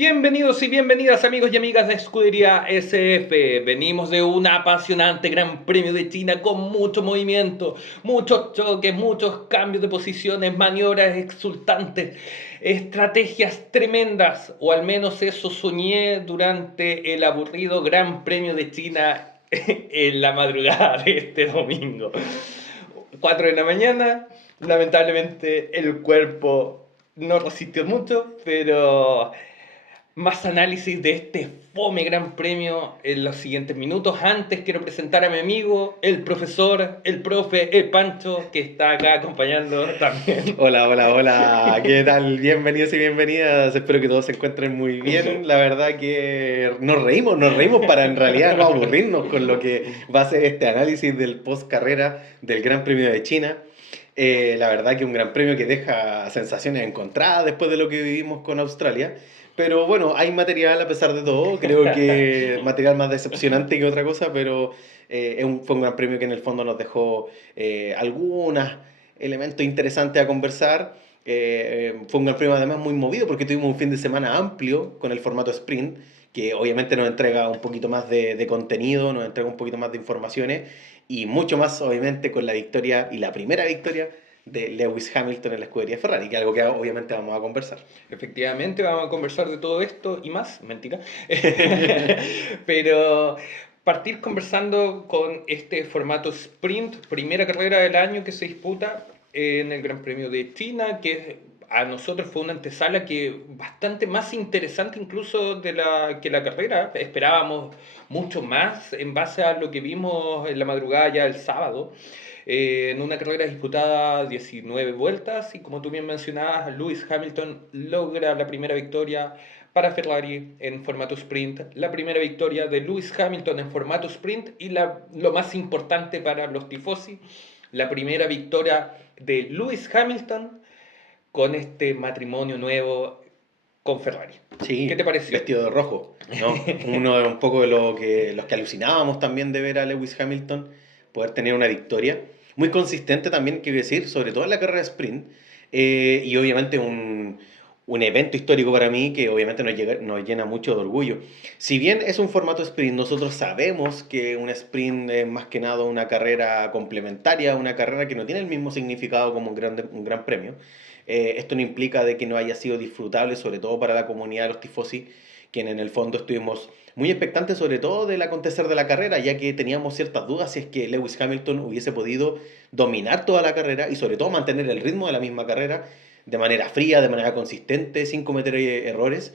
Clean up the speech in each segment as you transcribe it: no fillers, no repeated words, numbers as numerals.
Bienvenidos y bienvenidas amigos y amigas de Escudería SF. Venimos de un apasionante Gran Premio de China con mucho movimiento, muchos choques, muchos cambios de posiciones, maniobras exultantes, estrategias tremendas, o al menos eso soñé durante el aburrido Gran Premio de China en la madrugada de este domingo. 4 de la mañana, lamentablemente el cuerpo no resistió mucho, pero más análisis de este fome gran premio en los siguientes minutos. Antes quiero presentar a mi amigo, el profesor, el profe, el Pancho, que está acá acompañando también. Hola, hola, hola, ¿qué tal? Bienvenidos y bienvenidas, espero que todos se encuentren muy bien. La verdad que nos reímos para en realidad no aburrirnos con lo que va a ser este análisis del post carrera del Gran Premio de China. La verdad que un gran premio que deja sensaciones encontradas después de lo que vivimos con Australia. Pero bueno, hay material a pesar de todo, creo que material más decepcionante que otra cosa, pero fue un gran premio que en el fondo nos dejó algunos elementos interesantes a conversar. Fue un gran premio además muy movido porque tuvimos un fin de semana amplio con el formato sprint, que obviamente nos entrega un poquito más de contenido, nos entrega un poquito más de informaciones y mucho más obviamente con la victoria y la primera victoria de Lewis Hamilton en la escudería Ferrari, que es algo que obviamente vamos a conversar. Efectivamente, vamos a conversar de todo esto y más, mentira. Pero partir conversando con este formato sprint, primera carrera del año que se disputa en el Gran Premio de China, que a nosotros fue una antesala que bastante más interesante incluso que la carrera. Esperábamos mucho más en base a lo que vimos en la madrugada ya el sábado. En una carrera disputada 19 vueltas y como tú bien mencionabas, Lewis Hamilton logra la primera victoria para Ferrari en formato sprint, la primera victoria de Lewis Hamilton en formato sprint y lo más importante para los tifosi, la primera victoria de Lewis Hamilton con este matrimonio nuevo con Ferrari. ¿Qué te Sí, pareció? vestido de rojo, ¿no? Uno de un poco de los que alucinábamos también de ver a Lewis Hamilton poder tener una victoria. Muy consistente también, quiero decir, sobre todo en la carrera de sprint. Y obviamente un evento histórico para mí que obviamente nos llena mucho de orgullo. Si bien es un formato sprint, nosotros sabemos que un sprint es más que nada una carrera complementaria, una carrera que no tiene el mismo significado como un gran premio. Esto no implica de que no haya sido disfrutable, sobre todo para la comunidad de los tifosi, quienes en el fondo estuvimos muy expectantes sobre todo del acontecer de la carrera, ya que teníamos ciertas dudas si es que Lewis Hamilton hubiese podido dominar toda la carrera y sobre todo mantener el ritmo de la misma carrera de manera fría, de manera consistente, sin cometer errores.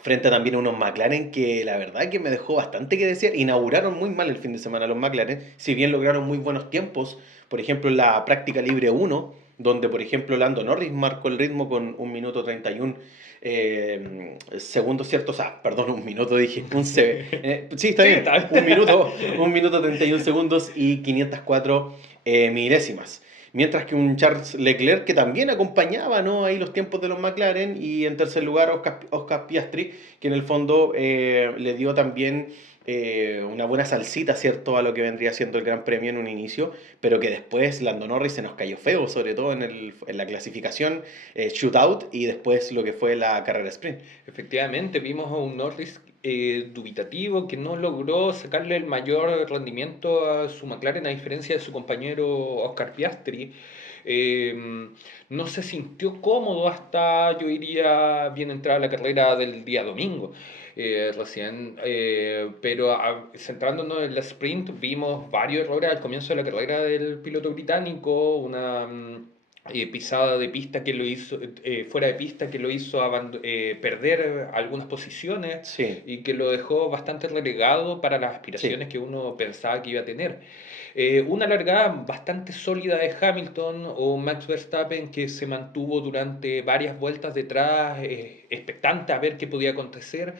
Frente también a unos McLaren que la verdad que me dejó bastante que decir. Inauguraron muy mal el fin de semana los McLaren, si bien lograron muy buenos tiempos, por ejemplo en la práctica libre uno donde por ejemplo Lando Norris marcó el ritmo con 1 minuto 31 segundos, ¿cierto? O sea, perdón, 1 minuto dije, sí, está Sí, bien, está. 1 minuto 31 segundos y 504 milésimas. Mientras que un Charles Leclerc que también acompañaba, ¿no?, ahí los tiempos de los McLaren, y en tercer lugar Oscar Piastri, que en el fondo le dio también una buena salsita, ¿cierto?, a lo que vendría siendo el Gran Premio en un inicio, pero que después Lando Norris se nos cayó feo, sobre todo en la clasificación shootout y después lo que fue la carrera sprint. Efectivamente, vimos a un Norris dubitativo que no logró sacarle el mayor rendimiento a su McLaren a diferencia de su compañero Oscar Piastri. Eh, no se sintió cómodo hasta, yo diría, bien entrada la carrera del día domingo. Recién, pero centrándonos en la sprint, vimos varios errores al comienzo de la carrera del piloto británico, una pisada de pista que lo hizo, fuera de pista que lo hizo perder algunas posiciones Sí. y que lo dejó bastante relegado para las Sí. aspiraciones que uno pensaba que iba a tener. Una largada bastante sólida de Hamilton o Max Verstappen que se mantuvo durante varias vueltas detrás, expectante a ver qué podía acontecer.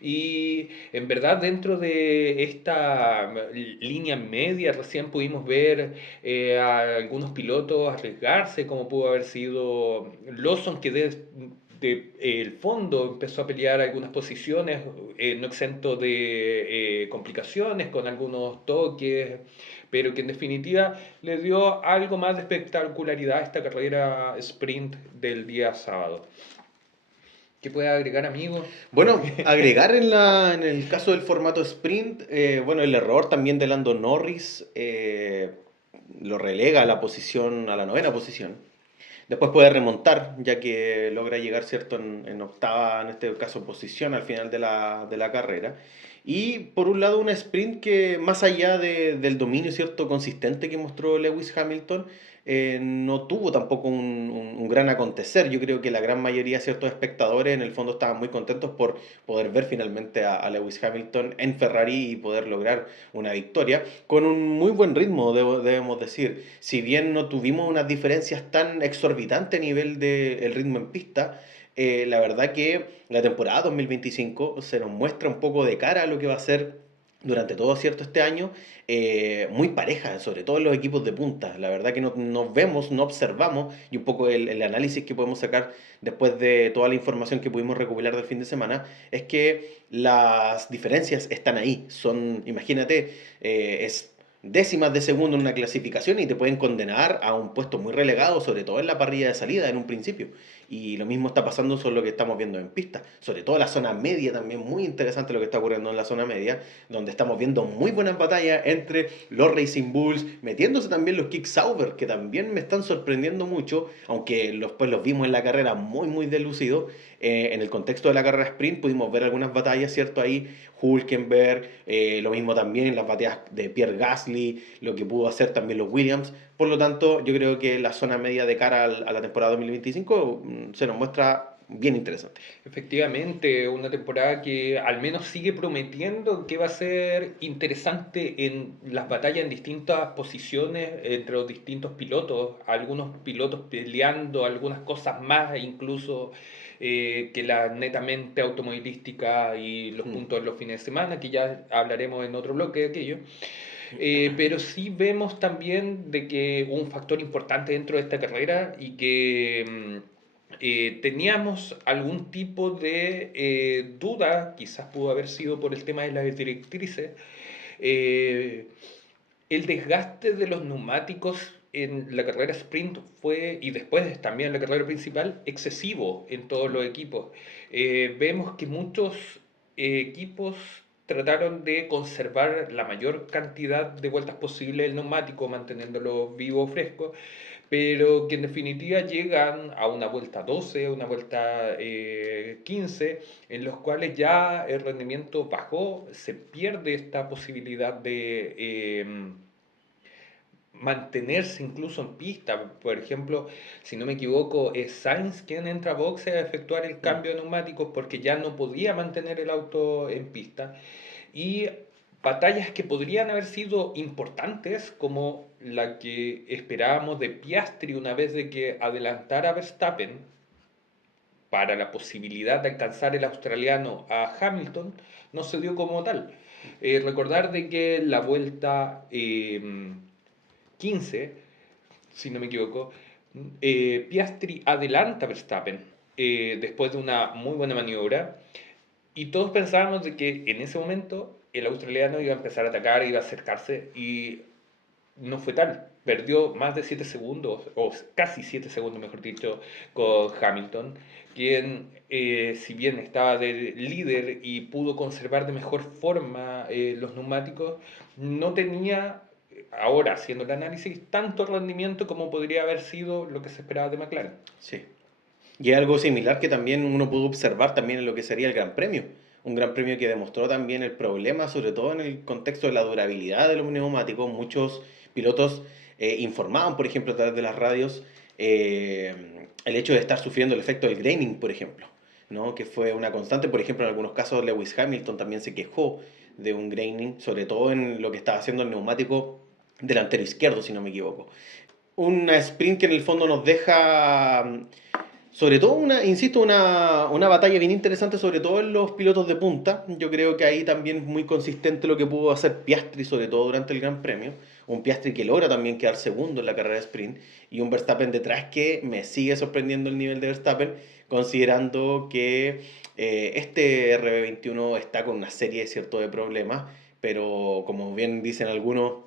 Y en verdad dentro de esta línea media recién pudimos ver a algunos pilotos arriesgarse, como pudo haber sido Lawson, que el fondo empezó a pelear algunas posiciones, no exento de complicaciones, con algunos toques, pero que en definitiva le dio algo más de espectacularidad a esta carrera sprint del día sábado. ¿Qué puede agregar, amigo? Bueno, agregar en el caso del formato sprint, bueno, el error también de Lando Norris lo relega a la posición, a la novena posición. Después puede remontar, ya que logra llegar, ¿cierto?, en octava, en este caso, posición al final de la carrera. Y por un lado, una sprint que, más allá del dominio, ¿cierto?, consistente que mostró Lewis Hamilton, no tuvo tampoco un gran acontecer. Yo creo que la gran mayoría, ciertos espectadores, en el fondo estaban muy contentos por poder ver finalmente a Lewis Hamilton en Ferrari y poder lograr una victoria con un muy buen ritmo, debemos decir. Si bien no tuvimos unas diferencias tan exorbitantes a nivel del ritmo en pista, la verdad que la temporada 2025 se nos muestra un poco de cara a lo que va a ser durante todo cierto este año, muy pareja, sobre todo en los equipos de punta. La verdad que no, nos vemos, no observamos, y un poco el análisis que podemos sacar después de toda la información que pudimos recopilar del fin de semana, es que las diferencias están ahí. Son, imagínate, es décimas de segundo en una clasificación y te pueden condenar a un puesto muy relegado, sobre todo en la parrilla de salida en un principio. Y lo mismo está pasando sobre lo que estamos viendo en pista, sobre todo la zona media también, muy interesante lo que está ocurriendo en la zona media, donde estamos viendo muy buenas batallas entre los Racing Bulls, metiéndose también los Kick Sauber, que también me están sorprendiendo mucho, aunque después los vimos en la carrera muy delucidos. En el contexto de la carrera sprint pudimos ver algunas batallas, ¿cierto? Ahí Hulkenberg, lo mismo también en las batallas de Pierre Gasly, lo que pudo hacer también los Williams. Por lo tanto, yo creo que la zona media de cara a la temporada 2025 se nos muestra bien interesante. Efectivamente, una temporada que al menos sigue prometiendo que va a ser interesante en las batallas en distintas posiciones entre los distintos pilotos, algunos pilotos peleando algunas cosas más, incluso que la netamente automovilística y los Mm. puntos de los fines de semana, que ya hablaremos en otro bloque de aquello. Pero sí vemos también de que un factor importante dentro de esta carrera y que teníamos algún tipo de duda, quizás pudo haber sido por el tema de las directrices, eh, el desgaste de los neumáticos en la carrera sprint fue, y después también en la carrera principal, excesivo en todos los equipos. Vemos que muchos equipos trataron de conservar la mayor cantidad de vueltas posible del neumático, manteniéndolo vivo o fresco, pero que en definitiva llegan a una vuelta 12, una vuelta 15, en los cuales ya el rendimiento bajó, se pierde esta posibilidad de mantenerse incluso en pista. Por ejemplo, si no me equivoco, es Sainz quien entra a boxe a efectuar el Mm. cambio de neumáticos porque ya no podía mantener el auto en pista. Y batallas que podrían haber sido importantes, como la que esperábamos de Piastri una vez de que adelantara a Verstappen para la posibilidad de alcanzar el australiano a Hamilton, no se dio como tal. Recordar de que la vuelta 15, si no me equivoco, Piastri adelanta a Verstappen después de una muy buena maniobra y todos pensábamos de que en ese momento el australiano iba a empezar a atacar, iba a acercarse y no fue tal. Perdió más de 7 segundos, o casi 7 segundos, mejor dicho, con Hamilton, quien, si bien estaba de líder y pudo conservar de mejor forma los neumáticos, no tenía, ahora haciendo el análisis, tanto rendimiento como podría haber sido lo que se esperaba de McLaren. Sí. Y es algo similar que también uno pudo observar también en lo que sería el Gran Premio. Un Gran Premio que demostró también el problema, sobre todo en el contexto de la durabilidad de los neumáticos. Muchos pilotos informaban, por ejemplo, a través de las radios, el hecho de estar sufriendo el efecto del graining, por ejemplo, ¿no? Que fue una constante. Por ejemplo, en algunos casos Lewis Hamilton también se quejó de un graining, sobre todo en lo que estaba haciendo el neumático delantero izquierdo, si no me equivoco. Una sprint que en el fondo nos deja sobre todo, insisto, una batalla bien interesante, sobre todo en los pilotos de punta. Yo creo que ahí también es muy consistente lo que pudo hacer Piastri, sobre todo durante el Gran Premio. Un Piastri que logra también quedar segundo en la carrera de sprint. Y un Verstappen detrás que me sigue sorprendiendo el nivel de Verstappen, considerando que este RB21 está con una serie cierto de problemas. Pero como bien dicen algunos,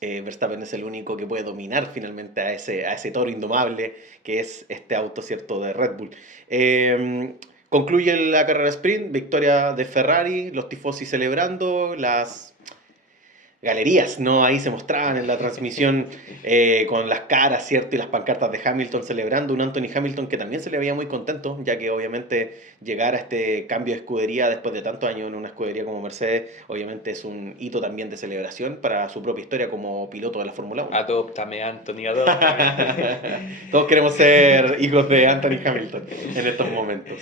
Verstappen es el único que puede dominar finalmente a ese toro indomable que es este auto, ¿cierto?, de Red Bull. Eh, Concluye la carrera sprint, victoria de Ferrari, los tifosi celebrando, las galerías, ¿no? Ahí se mostraban en la transmisión con las caras, ¿cierto? Y las pancartas de Hamilton celebrando, un Anthony Hamilton que también se le veía muy contento, ya que obviamente llegar a este cambio de escudería después de tantos años en una escudería como Mercedes, obviamente es un hito también de celebración para su propia historia como piloto de la Fórmula 1. Adóptame, Anthony, adóptame. Todos queremos ser hijos de Anthony Hamilton en estos momentos.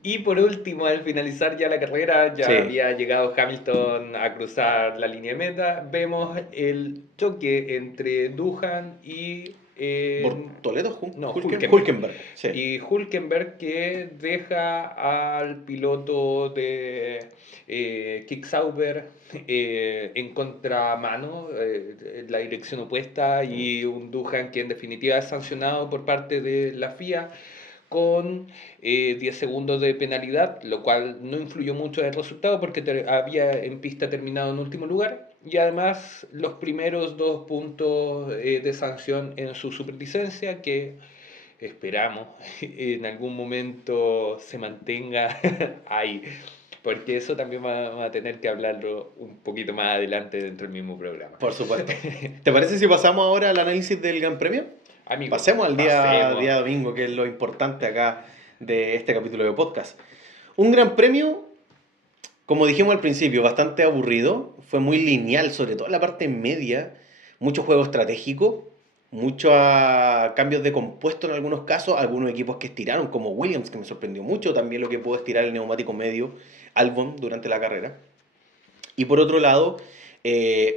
Y por último, al finalizar ya la carrera, ya Sí. había llegado Hamilton a cruzar la línea de meta. Vemos el choque entre Doohan y ¿Toledo? no, Hulkenberg. Hulkenberg. Hulkenberg, sí. Y Hulkenberg que deja al piloto de Kick Sauber en contramano, en la dirección opuesta, y un Doohan que en definitiva es sancionado por parte de la FIA con 10 segundos de penalidad, lo cual no influyó mucho en el resultado porque había en pista terminado en último lugar, y además los primeros 2 puntos de sanción en su superlicencia que esperamos en algún momento se mantenga ahí, porque eso también va a tener que hablarlo un poquito más adelante dentro del mismo programa. Por supuesto. ¿Te parece si pasamos ahora al análisis del Gran Premio? Amigos, Pasemos al pasemos. día domingo, que es lo importante acá de este capítulo de podcast. Un Gran Premio, como dijimos al principio, bastante aburrido. Fue muy lineal, sobre todo en la parte media. Mucho juego estratégico, muchos cambios de compuesto en algunos casos. Algunos equipos que estiraron, como Williams, que me sorprendió mucho. También lo que pudo estirar el neumático medio Albon durante la carrera. Y por otro lado,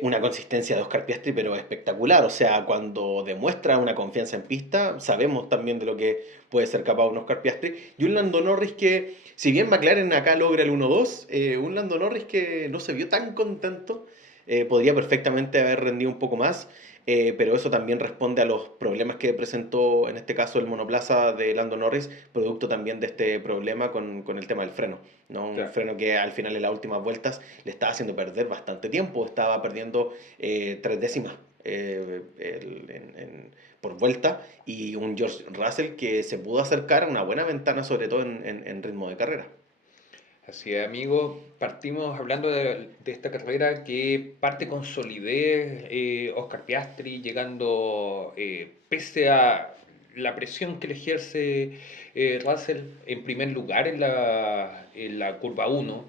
una consistencia de Oscar Piastri, pero espectacular. O sea, cuando demuestra una confianza en pista, sabemos también de lo que puede ser capaz un Oscar Piastri. Y un Lando Norris que, si bien McLaren acá logra el 1-2, un Lando Norris que no se vio tan contento, podría perfectamente haber rendido un poco más. Pero eso también responde a los problemas que presentó en este caso el monoplaza de Lando Norris, producto también de este problema con el tema del freno, ¿no? Un Claro. freno que al final en las últimas vueltas le estaba haciendo perder bastante tiempo, estaba perdiendo 3 décimas por vuelta, y un George Russell que se pudo acercar a una buena ventana, sobre todo en ritmo de carrera. Así es, amigo. Partimos hablando de esta carrera que parte con solidez, Oscar Piastri llegando, pese a la presión que le ejerce Russell en primer lugar en la curva uno,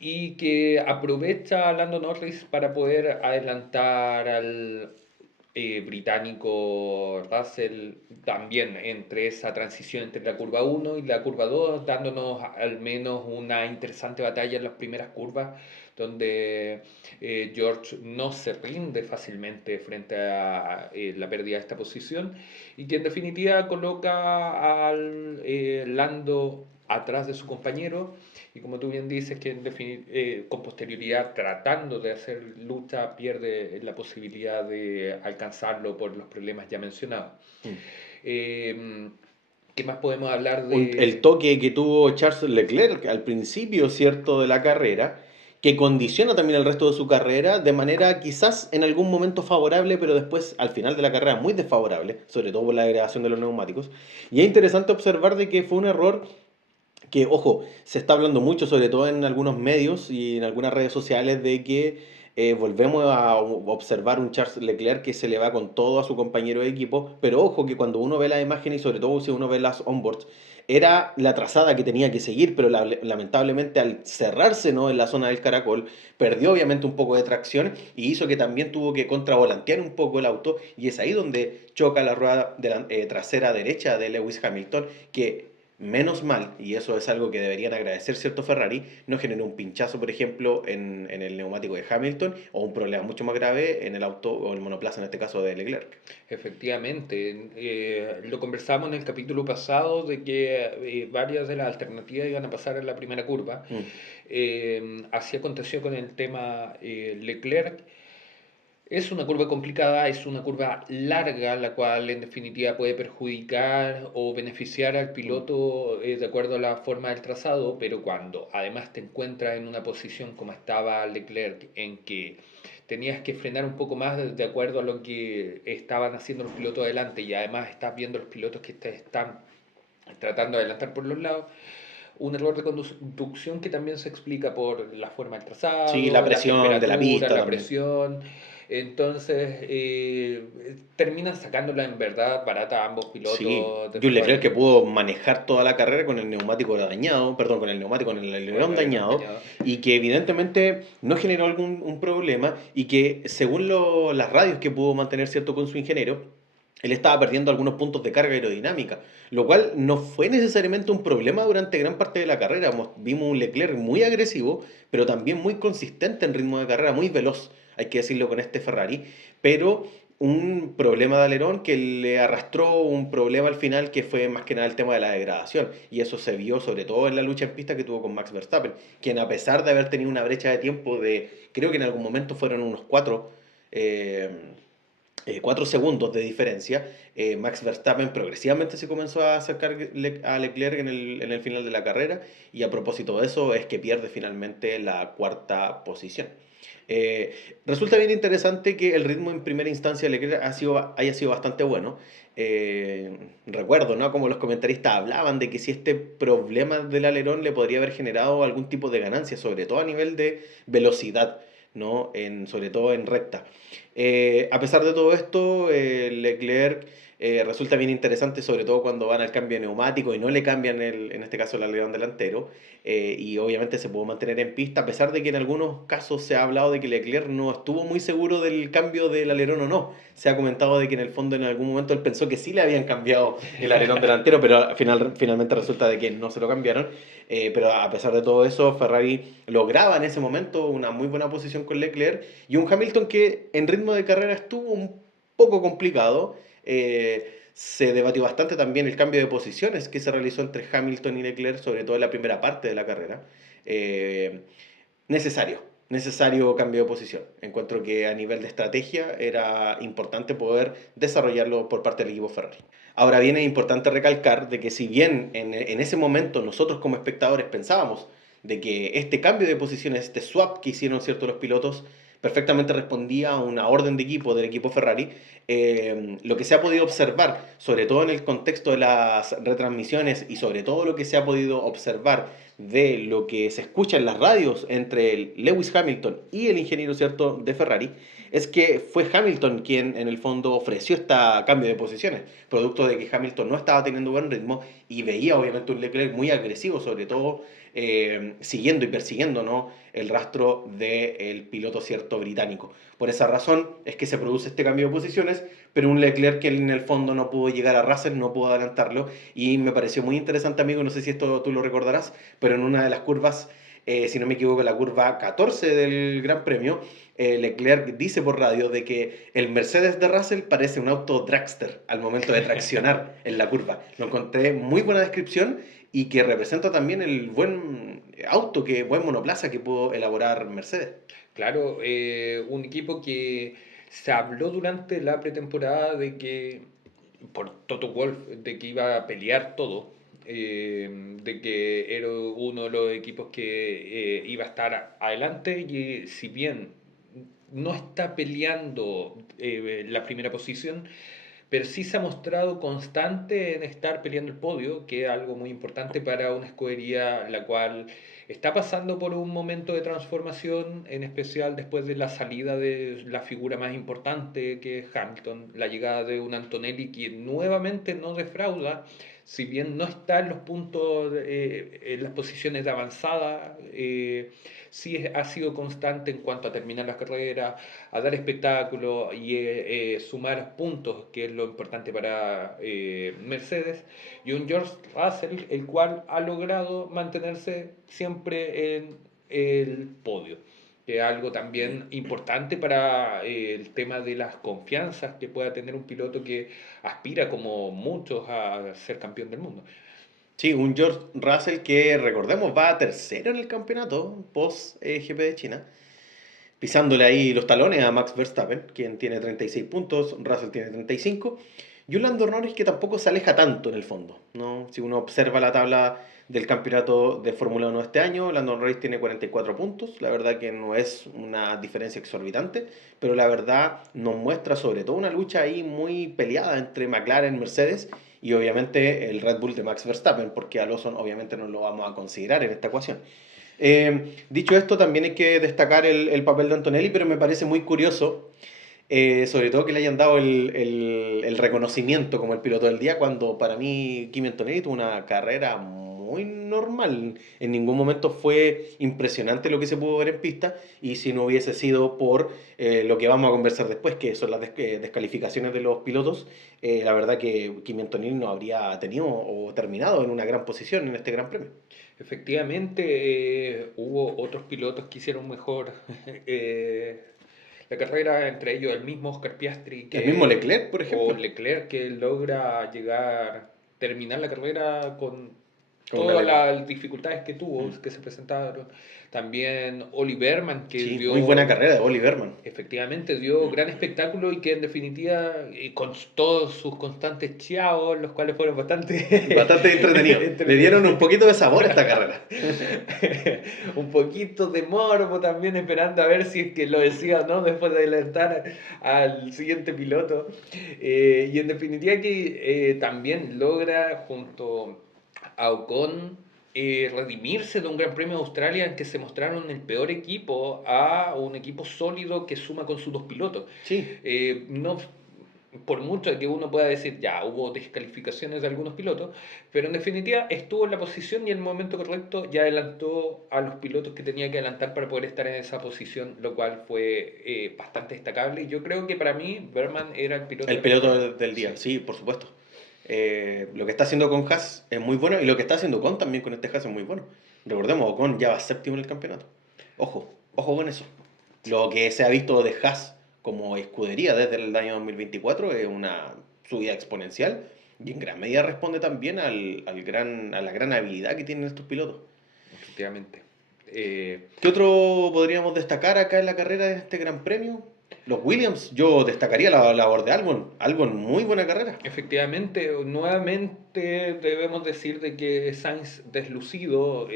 y que aprovecha a Lando Norris para poder adelantar al británico Russell también entre esa transición entre la curva uno y la curva 2, dándonos al menos una interesante batalla en las primeras curvas, donde George no se rinde fácilmente frente a la pérdida de esta posición, y que en definitiva coloca al Lando atrás de su compañero, y como tú bien dices, que con posterioridad, tratando de hacer lucha, pierde la posibilidad de alcanzarlo por los problemas ya mencionados. Mm. Eh, ¿Qué más podemos hablar El de...? toque que tuvo Charles Leclerc al principio, ¿cierto?, de la carrera, que condiciona también el resto de su carrera de manera quizás en algún momento favorable, pero después al final de la carrera muy desfavorable, sobre todo por la degradación de los neumáticos. Y es interesante observar de que fue un error que, ojo, se está hablando mucho, sobre todo en algunos medios y en algunas redes sociales, de que volvemos a observar un Charles Leclerc que se le va con todo a su compañero de equipo, pero ojo que cuando uno ve la imagen y sobre todo si uno ve las onboards, era la trazada que tenía que seguir, pero lamentablemente al cerrarse, ¿no?, en la zona del caracol, perdió obviamente un poco de tracción y hizo que también tuvo que contravolantear un poco el auto, y es ahí donde choca la rueda trasera derecha de Lewis Hamilton, que menos mal, y eso es algo que deberían agradecer cierto Ferrari, no generó un pinchazo, por ejemplo, en el neumático de Hamilton, o un problema mucho más grave en el auto o el monoplaza, en este caso de Leclerc. Efectivamente, lo conversamos en el capítulo pasado de que varias de las alternativas iban a pasar en la primera curva. Mm. Así aconteció con el tema Leclerc. Es una curva complicada, es una curva larga, la cual en definitiva puede perjudicar o beneficiar al Mm. piloto de acuerdo a la forma del trazado, pero cuando además te encuentras en una posición como estaba Leclerc, en que tenías que frenar un poco más de acuerdo a lo que estaban haciendo los pilotos adelante, y además estás viendo los pilotos que te están tratando de adelantar por los lados, un error de conducción que también se explica por la forma del Sí, la trazado, la presión de la temperatura, pista la también. presión. Entonces, terminan sacándola en verdad barata a ambos Sí, pilotos de Jules Leclerc Ferrari. que pudo manejar toda la carrera con el neumático dañado, perdón, con el neumático, con el Con el alerón alerón dañado, dañado. y que evidentemente no generó algún un problema, y que según las radios que pudo mantener cierto con su ingeniero, él estaba perdiendo algunos puntos de carga aerodinámica, lo cual no fue necesariamente un problema durante gran parte de la carrera. Vimos un Leclerc muy agresivo, pero también muy consistente en ritmo de carrera, muy veloz, hay que decirlo con este Ferrari, pero un problema de alerón que le arrastró un problema al final que fue más que nada el tema de la degradación, y eso se vio sobre todo en la lucha en pista que tuvo con Max Verstappen, quien a pesar de haber tenido una brecha de tiempo de, creo que en algún momento fueron unos 4 segundos de diferencia, Max Verstappen progresivamente se comenzó a acercar a Leclerc en el final de la carrera, y a propósito de eso es que pierde finalmente la cuarta posición. Resulta bien interesante que el ritmo en primera instancia de Leclerc haya sido bastante bueno. Recuerdo, ¿no? Como los comentaristas hablaban de que si este problema del alerón le podría haber generado algún tipo de ganancia, sobre todo a nivel de velocidad, ¿no? Sobre todo en recta. A pesar de todo esto, Leclerc resulta bien interesante, sobre todo cuando van al cambio de neumático y no le cambian, en este caso, el alerón delantero. Y obviamente se pudo mantener en pista, a pesar de que en algunos casos se ha hablado de que Leclerc no estuvo muy seguro del cambio del alerón o no. Se ha comentado de que en el fondo en algún momento él pensó que sí le habían cambiado el alerón delantero, pero finalmente resulta de que no se lo cambiaron. Pero a pesar de todo eso, Ferrari lograba en ese momento una muy buena posición con Leclerc, y un Hamilton que en ritmo de carrera estuvo un poco complicado. Se debatió bastante también el cambio de posiciones que se realizó entre Hamilton y Leclerc, sobre todo en la primera parte de la carrera. Eh, necesario, necesario cambio de posición. Encuentro que a nivel de estrategia era importante poder desarrollarlo por parte del equipo Ferrari. Ahora bien, es importante recalcar de que si bien en ese momento nosotros como espectadores pensábamos de que este cambio de posiciones, este swap que hicieron ciertos los pilotos, perfectamente respondía a una orden de equipo del equipo Ferrari, lo que se ha podido observar, sobre todo en el contexto de las retransmisiones y sobre todo lo que se ha podido observar de lo que se escucha en las radios entre el Lewis Hamilton y el ingeniero, cierto, de Ferrari, es que fue Hamilton quien en el fondo ofreció este cambio de posiciones, producto de que Hamilton no estaba teniendo buen ritmo y veía obviamente un Leclerc muy agresivo, sobre todo siguiendo y persiguiendo, ¿no?, el rastro del piloto, cierto, británico. Por esa razón es que se produce este cambio de posiciones, pero un Leclerc que en el fondo no pudo llegar a Russell, no pudo adelantarlo, y me pareció muy interesante, amigo, no sé si esto tú lo recordarás, pero en una de las curvas, si no me equivoco, la curva 14 del Gran Premio, Leclerc dice por radio de que el Mercedes de Russell parece un auto dragster al momento de traccionar en la curva. Lo encontré muy buena descripción, y que representa también el buen auto, buen monoplaza que pudo elaborar Mercedes. Claro, un equipo que se habló durante la pretemporada de que, por Toto Wolff, de que iba a pelear todo, de que era uno de los equipos que iba a estar adelante, y si bien no está peleando la primera posición, pero sí se ha mostrado constante en estar peleando el podio, que es algo muy importante para una escudería la cual está pasando por un momento de transformación, en especial después de la salida de la figura más importante que es Hamilton, la llegada de un Antonelli que nuevamente no defrauda, si bien no está en los puntos, en las posiciones de avanzada, sí ha sido constante en cuanto a terminar las carreras, a dar espectáculo y sumar puntos, que es lo importante para Mercedes, y un George Russell, el cual ha logrado mantenerse siempre en el podio, que es algo también importante para el tema de las confianzas que pueda tener un piloto que aspira, como muchos, a ser campeón del mundo. Sí, un George Russell que, recordemos, va a tercero en el campeonato post GP de China, pisándole ahí los talones a Max Verstappen, quien tiene 36 puntos, Russell tiene 35, y un Lando Norris que tampoco se aleja tanto en el fondo, ¿no? Si uno observa la tabla del campeonato de Fórmula 1 este año, Lando Norris tiene 44 puntos, la verdad que no es una diferencia exorbitante, pero la verdad nos muestra sobre todo una lucha ahí muy peleada entre McLaren y Mercedes, y obviamente el Red Bull de Max Verstappen, porque a Lawson obviamente no lo vamos a considerar en esta ecuación. Dicho esto, también hay que destacar el papel de Antonelli, pero me parece muy curioso, sobre todo que le hayan dado el reconocimiento como el piloto del día, cuando para mí Kimi Antonelli tuvo una carrera muy normal. En ningún momento fue impresionante lo que se pudo ver en pista, y si no hubiese sido por lo que vamos a conversar después, que son las descalificaciones de los pilotos, la verdad que Kimi Antonelli no habría tenido o terminado en una gran posición en este Gran Premio. Efectivamente, hubo otros pilotos que hicieron mejor eh, la carrera, entre ellos el mismo Oscar Piastri El mismo Leclerc, por o ejemplo, Leclerc, que logra terminar la carrera con con un todas alerón. las dificultades que tuvo, que se presentaron. También Oliverman, que Sí, muy buena dio, carrera de Oliver Berman. efectivamente, dio gran espectáculo y que en definitiva, con todos sus constantes chiaos, los cuales fueron bastante Bastante entretenido. Le dieron un entretenidos. poquito de sabor a esta carrera. Un poquito de morbo también, esperando a ver si es que lo decía o no después de adelantar al siguiente piloto. Y en definitiva que también logra junto a Ocon redimirse de un Gran Premio de Australia en que se mostraron el peor equipo a un equipo sólido que suma con sus dos pilotos. Sí, No, por mucho que uno pueda decir, ya, hubo descalificaciones de algunos pilotos, pero en definitiva estuvo en la posición y en el momento correcto ya adelantó a los pilotos que tenía que adelantar para poder estar en esa posición, lo cual fue bastante destacable. Y yo creo que para mí Berman era el piloto el de la piloto carrera. del día, Sí, sí, por supuesto. Lo que está haciendo con Haas es muy bueno, y lo que está haciendo Ocon también con este Haas es muy bueno. Recordemos, Ocon ya va séptimo en el campeonato. Ojo, ojo con eso. Lo que se ha visto de Haas como escudería desde el año 2024 es una subida exponencial, y en gran medida responde también a la gran habilidad que tienen estos pilotos. efectivamente. Eh, ¿Qué otro podríamos destacar acá en la carrera de este Gran Premio? Los Williams, yo destacaría la labor de Albon. Albon, muy buena carrera. Efectivamente, nuevamente debemos decir de que Sainz deslucido,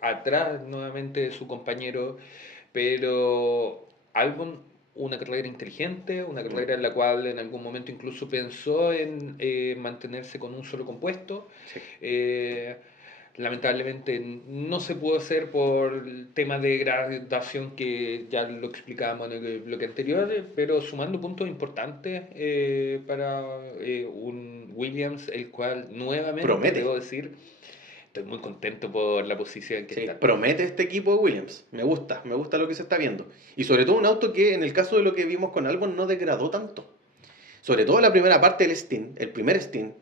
atrás nuevamente de su compañero, pero Albon una carrera inteligente, una Mm, carrera en la cual en algún momento incluso pensó en mantenerse con un solo compuesto. sí. Eh, Lamentablemente no se pudo hacer por el tema de gradación que ya lo explicábamos en el bloque anterior, pero sumando puntos importantes para un Williams, el cual nuevamente Promete. debo decir, estoy muy contento por la posición en que Sí, está. promete este equipo de Williams. Me gusta lo que se está viendo. Y sobre todo un auto que en el caso de lo que vimos con Albon no degradó tanto. Sobre todo la primera parte del stint, el primer stint,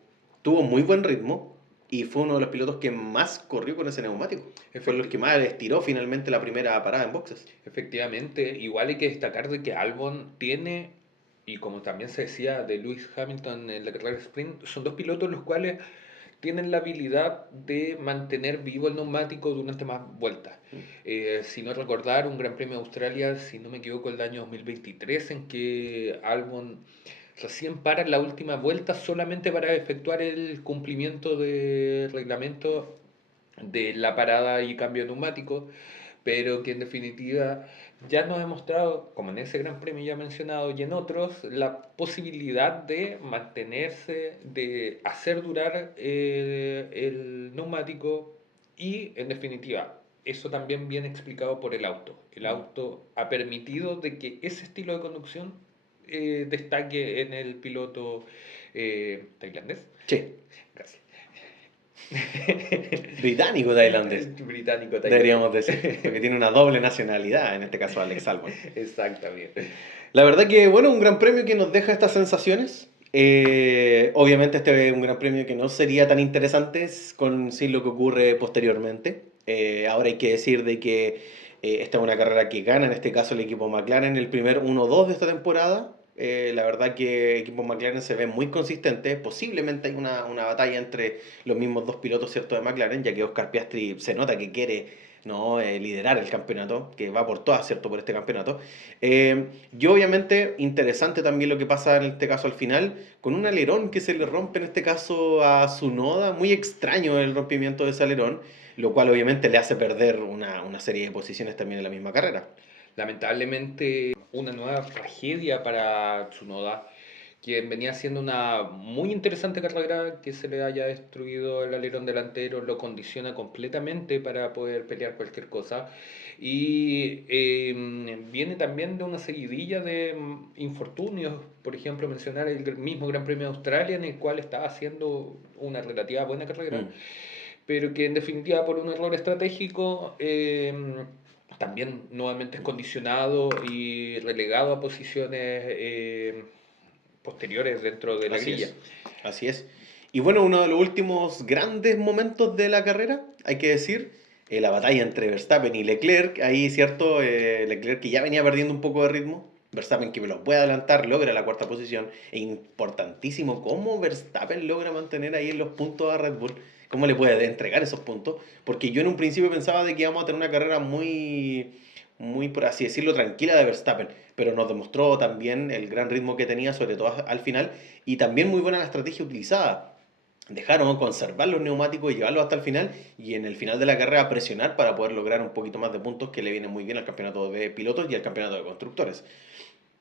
tuvo muy buen ritmo y fue uno de los pilotos que más corrió con ese neumático. Fue los que Efecti- más estiró finalmente la primera parada en boxes. Efectivamente, igual hay que destacar de que Albon tiene, y como también se decía de Lewis Hamilton en la carrera sprint, son dos pilotos los cuales tienen la habilidad de mantener vivo el neumático durante más vueltas. Si no recordar, un Gran Premio de Australia, si no me equivoco, el año 2023, en que Albon recién para en la última vuelta solamente para efectuar el cumplimiento de reglamento de la parada y cambio neumático, pero que en definitiva ya nos ha demostrado, como en ese Gran Premio ya mencionado y en otros, la posibilidad de mantenerse, de hacer durar el neumático y en definitiva, eso también viene explicado por el auto. El auto ha permitido de que ese estilo de conducción destaque en el piloto tailandés. Sí, Gracias. británico tailandés, Británico tailandés. deberíamos decir, porque tiene una doble nacionalidad, en este caso Alex Albon. Exactamente. La verdad que, bueno, un gran premio que nos deja estas sensaciones. Obviamente este es un gran premio que no sería tan interesante sin lo que ocurre posteriormente. Ahora hay que decir de que esta es una carrera que gana, en este caso el equipo McLaren, el primer 1-2 de esta temporada. La verdad que el equipo McLaren se ve muy consistente. Posiblemente hay una batalla entre los mismos dos pilotos, ¿cierto?, de McLaren, ya que Oscar Piastri se nota que quiere, ¿no?, liderar el campeonato, que va por todas, ¿cierto?, por este campeonato. Y obviamente interesante también lo que pasa en este caso al final, con un alerón que se le rompe en este caso a Tsunoda, muy extraño el rompimiento de ese alerón, lo cual obviamente le hace perder una serie de posiciones también en la misma carrera. Lamentablemente, una nueva tragedia para Tsunoda, quien venía haciendo una muy interesante carrera, que se le haya destruido el alerón delantero, lo condiciona completamente para poder pelear cualquier cosa. Y viene también de una seguidilla de infortunios, por ejemplo, mencionar el mismo Gran Premio de Australia, en el cual estaba haciendo una relativa buena carrera, Mm. pero que en definitiva por un error estratégico también nuevamente es condicionado y relegado a posiciones posteriores dentro de la Así grilla. es, así es. Y bueno, uno de los últimos grandes momentos de la carrera, hay que decir, la batalla entre Verstappen y Leclerc. Ahí, cierto, Leclerc que ya venía perdiendo un poco de ritmo. Verstappen que me lo puede adelantar, logra la cuarta posición. E importantísimo cómo Verstappen logra mantener ahí en los puntos a Red Bull. Cómo le puede entregar esos puntos. Porque yo en un principio pensaba de que íbamos a tener una carrera muy, por así decirlo, tranquila de Verstappen. Pero nos demostró también el gran ritmo que tenía, sobre todo al final. Y también muy buena la estrategia utilizada. Dejaron conservar los neumáticos y llevarlos hasta el final y en el final de la carrera presionar para poder lograr un poquito más de puntos que le vienen muy bien al campeonato de pilotos y al campeonato de constructores.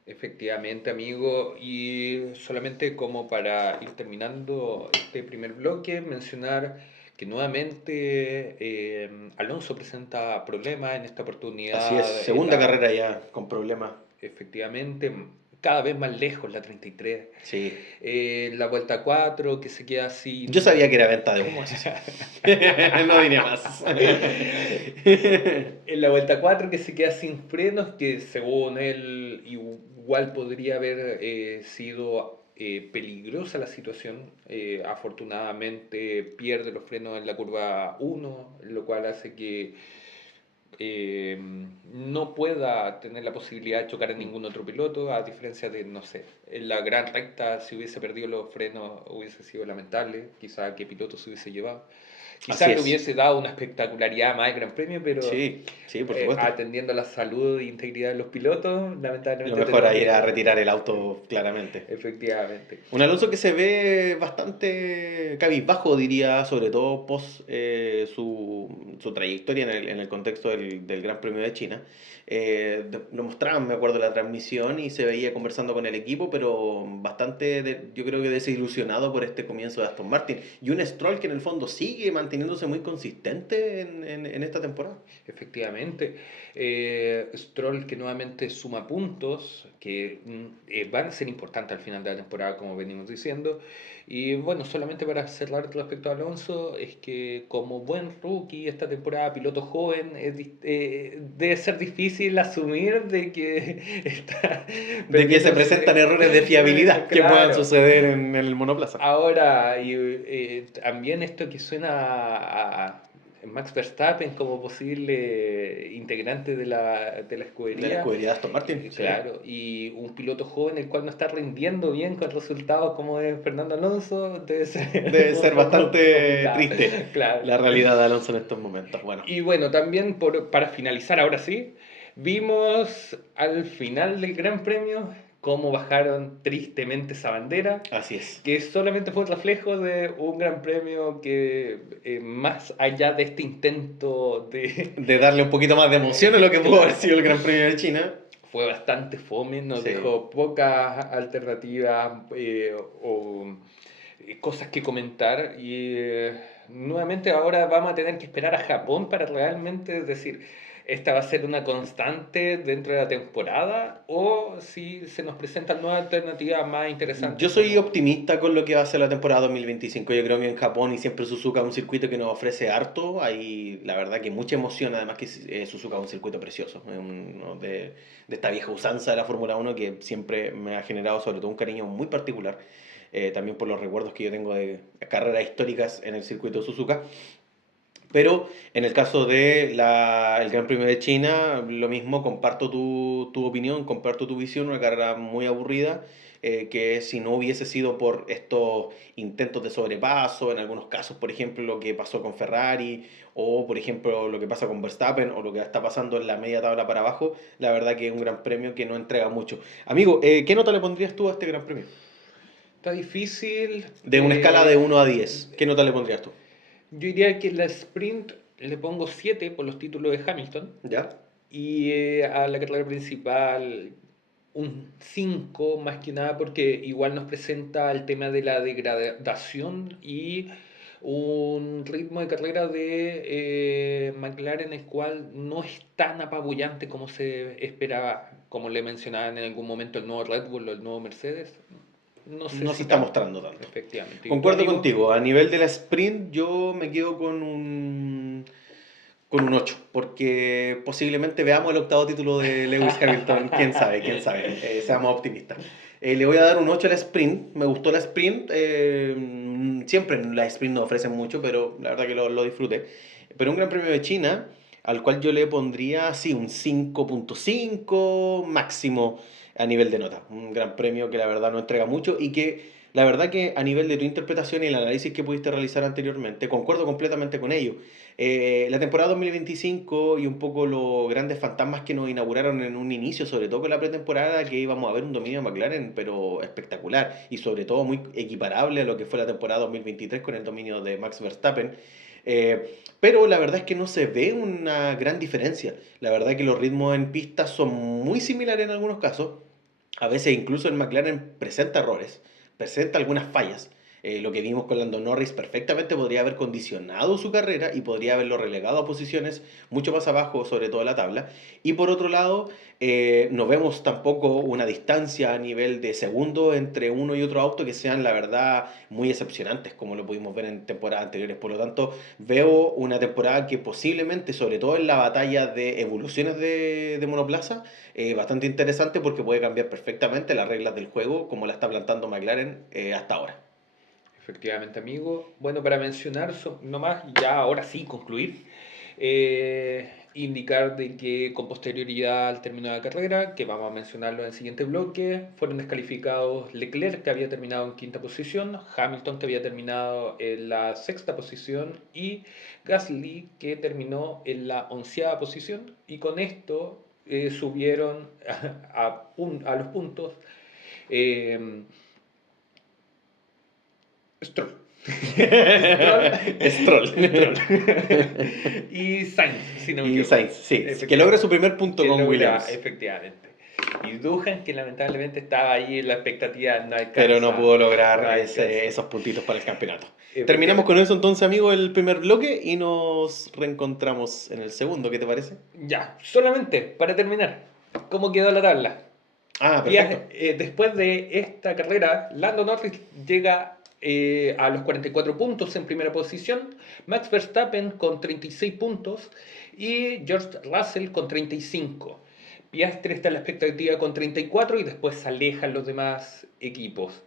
Efectivamente, amigo, y solamente como para ir terminando este primer bloque, mencionar que nuevamente Alonso presenta problemas en esta Así es, oportunidad, segunda carrera ya con problemas. efectivamente, cada vez más lejos la 33. Sí. La vuelta 4 que se queda Yo sin... sabía que era venta de humo, eso sí. No diré más. En la vuelta 4 que se queda sin frenos, que según él igual podría haber sido peligrosa la situación. Afortunadamente pierde los frenos en la curva 1, lo cual hace que eh, no pueda tener la posibilidad de chocar en ningún otro piloto, a diferencia de, no sé, en la gran recta, si hubiese perdido los frenos hubiese sido lamentable, quizá qué piloto se hubiese llevado. Así Quizás le es. hubiese dado una espectacularidad más al Gran Premio, pero Sí, sí, por supuesto. atendiendo a la salud e integridad de los pilotos, Lo lamentablemente mejor tenemos ahí era que... retirar el auto claramente. Efectivamente. Un Alonso que se ve bastante cabizbajo, diría, sobre todo post su trayectoria en el contexto del Gran Premio de China. Lo mostraban, me acuerdo, la transmisión y se veía conversando con el equipo, pero bastante, yo creo que desilusionado por este comienzo de Aston Martin. Y un Stroll que en el fondo sigue manteniéndose muy consistente en esta temporada. Efectivamente. Stroll que nuevamente suma puntos que van a ser importantes al final de la temporada, como venimos diciendo. Y bueno, solamente para cerrar respecto a Alonso, es que como buen rookie esta temporada, piloto joven, debe ser difícil asumir de que está De que se perdiéndose. presentan errores de fiabilidad que puedan Claro. suceder en el monoplaza. Ahora, y también esto que suena a Max Verstappen como posible integrante de la De la escudería, escudería de Aston Martin, sí. claro, y un piloto joven el cual no está rindiendo bien con resultados como es Fernando Alonso, debe ser Debe un ser poco bastante complicado, triste claro. la realidad de Alonso en estos momentos. Bueno, Y bueno, también para finalizar ahora sí, vimos al final del Gran Premio cómo bajaron tristemente esa bandera así es. que solamente fue un reflejo de un gran premio que más allá de este intento de De darle un poquito más de emoción a lo que pudo haber claro, sido el Gran Premio de China. fue bastante fome, nos Sí. dejó pocas alternativas o cosas que comentar y nuevamente ahora vamos a tener que esperar a Japón para realmente decir esta va a ser una constante dentro de la temporada o si se nos presentan nuevas alternativas más Yo interesantes soy como... optimista con lo que va a ser la temporada 2025. Yo creo que en Japón y siempre Suzuka es un circuito que nos ofrece harto. Hay, la verdad, que mucha emoción. Además que Suzuka es un circuito precioso. Es uno de esta vieja usanza de la Fórmula Uno que siempre me ha generado sobre todo un cariño muy particular. También por los recuerdos que yo tengo de carreras históricas en el circuito de Suzuka. Pero en el caso de el Gran Premio de China, lo mismo, comparto tu opinión, comparto tu visión, una carrera muy aburrida, que si no hubiese sido por estos intentos de sobrepaso, en algunos casos, por ejemplo, lo que pasó con Ferrari, o por ejemplo lo que pasa con Verstappen, o lo que está pasando en la media tabla para abajo, la verdad que es un Gran Premio que no entrega mucho. Amigo, ¿qué nota le pondrías tú a este Gran Premio? Está difícil. De una escala de 1 a 10, ¿qué nota le pondrías tú? Yo diría que la sprint le pongo 7 por los títulos de Hamilton. ¿Ya? Y a la carrera principal un 5 más que nada porque igual nos presenta el tema de la degradación y un ritmo de carrera de McLaren el cual no es tan apabullante como se esperaba, como le mencionaban en algún momento el nuevo Red Bull o el nuevo Mercedes. No sé No se si está tanto, mostrando tanto. efectivamente. ¿Y tu Concuerdo amigo? contigo, a nivel de la sprint yo me quedo con un 8 porque posiblemente veamos el octavo título de Lewis Hamilton, quién sabe, seamos optimistas. Le voy a dar un 8 a la sprint, me gustó la sprint, siempre en la sprint nos ofrecen mucho, pero la verdad que lo disfruté. Pero un Gran Premio de China, al cual yo le pondría, sí, un 5.5 máximo a nivel de nota. Un Gran Premio que la verdad no entrega mucho y que la verdad que a nivel de tu interpretación y el análisis que pudiste realizar anteriormente, concuerdo completamente con ello. La temporada 2025 y un poco los grandes fantasmas que nos inauguraron en un inicio, sobre todo con la pretemporada, que íbamos a ver un dominio de McLaren, pero espectacular y sobre todo muy equiparable a lo que fue la temporada 2023 con el dominio de Max Verstappen. Pero la verdad es que no se ve una gran diferencia. La verdad es que los ritmos en pista son muy similares en algunos casos. A veces incluso el McLaren presenta errores, presenta algunas fallas. Lo que vimos con Lando Norris perfectamente podría haber condicionado su carrera y podría haberlo relegado a posiciones mucho más abajo, sobre todo en la tabla. Y por otro lado, no vemos tampoco una distancia a nivel de segundo entre uno y otro auto que sean, la verdad, muy excepcionantes, como lo pudimos ver en temporadas anteriores. Por lo tanto, veo una temporada que posiblemente, sobre todo en la batalla de evoluciones de monoplaza, bastante interesante porque puede cambiar perfectamente las reglas del juego como la está plantando McLaren hasta ahora. Efectivamente, amigo. Bueno, para mencionar nomás, ya ahora sí concluir, indicar de que con posterioridad al término de la carrera, que vamos a mencionarlo en el siguiente bloque, fueron descalificados Leclerc, que había terminado en quinta posición, Hamilton, que había terminado en la sexta posición, y Gasly, que terminó en la onceava posición, y con esto subieron a los puntos. eh, Stroll. Stroll. Stroll. Stroll. Y Sainz, si no me Y equivoco. Sainz, sí, que logra su Efectivamente. primer punto Que con logra, Williams, efectivamente. Y Duhan, que lamentablemente estaba ahí en la expectativa, no pero no alcanza. pudo No lograr alcanza. esos puntitos para el campeonato. Terminamos con Efectivamente. eso entonces, amigo, el primer bloque y nos reencontramos en el segundo, ¿qué te parece? Ya, solamente para terminar, ¿cómo quedó la tabla? Ah, perfecto. Después de esta carrera, Lando Norris llega a los 44 puntos en primera posición, Max Verstappen con 36 puntos y George Russell con 35. Piastri está en la expectativa con 34 y después se alejan los demás equipos,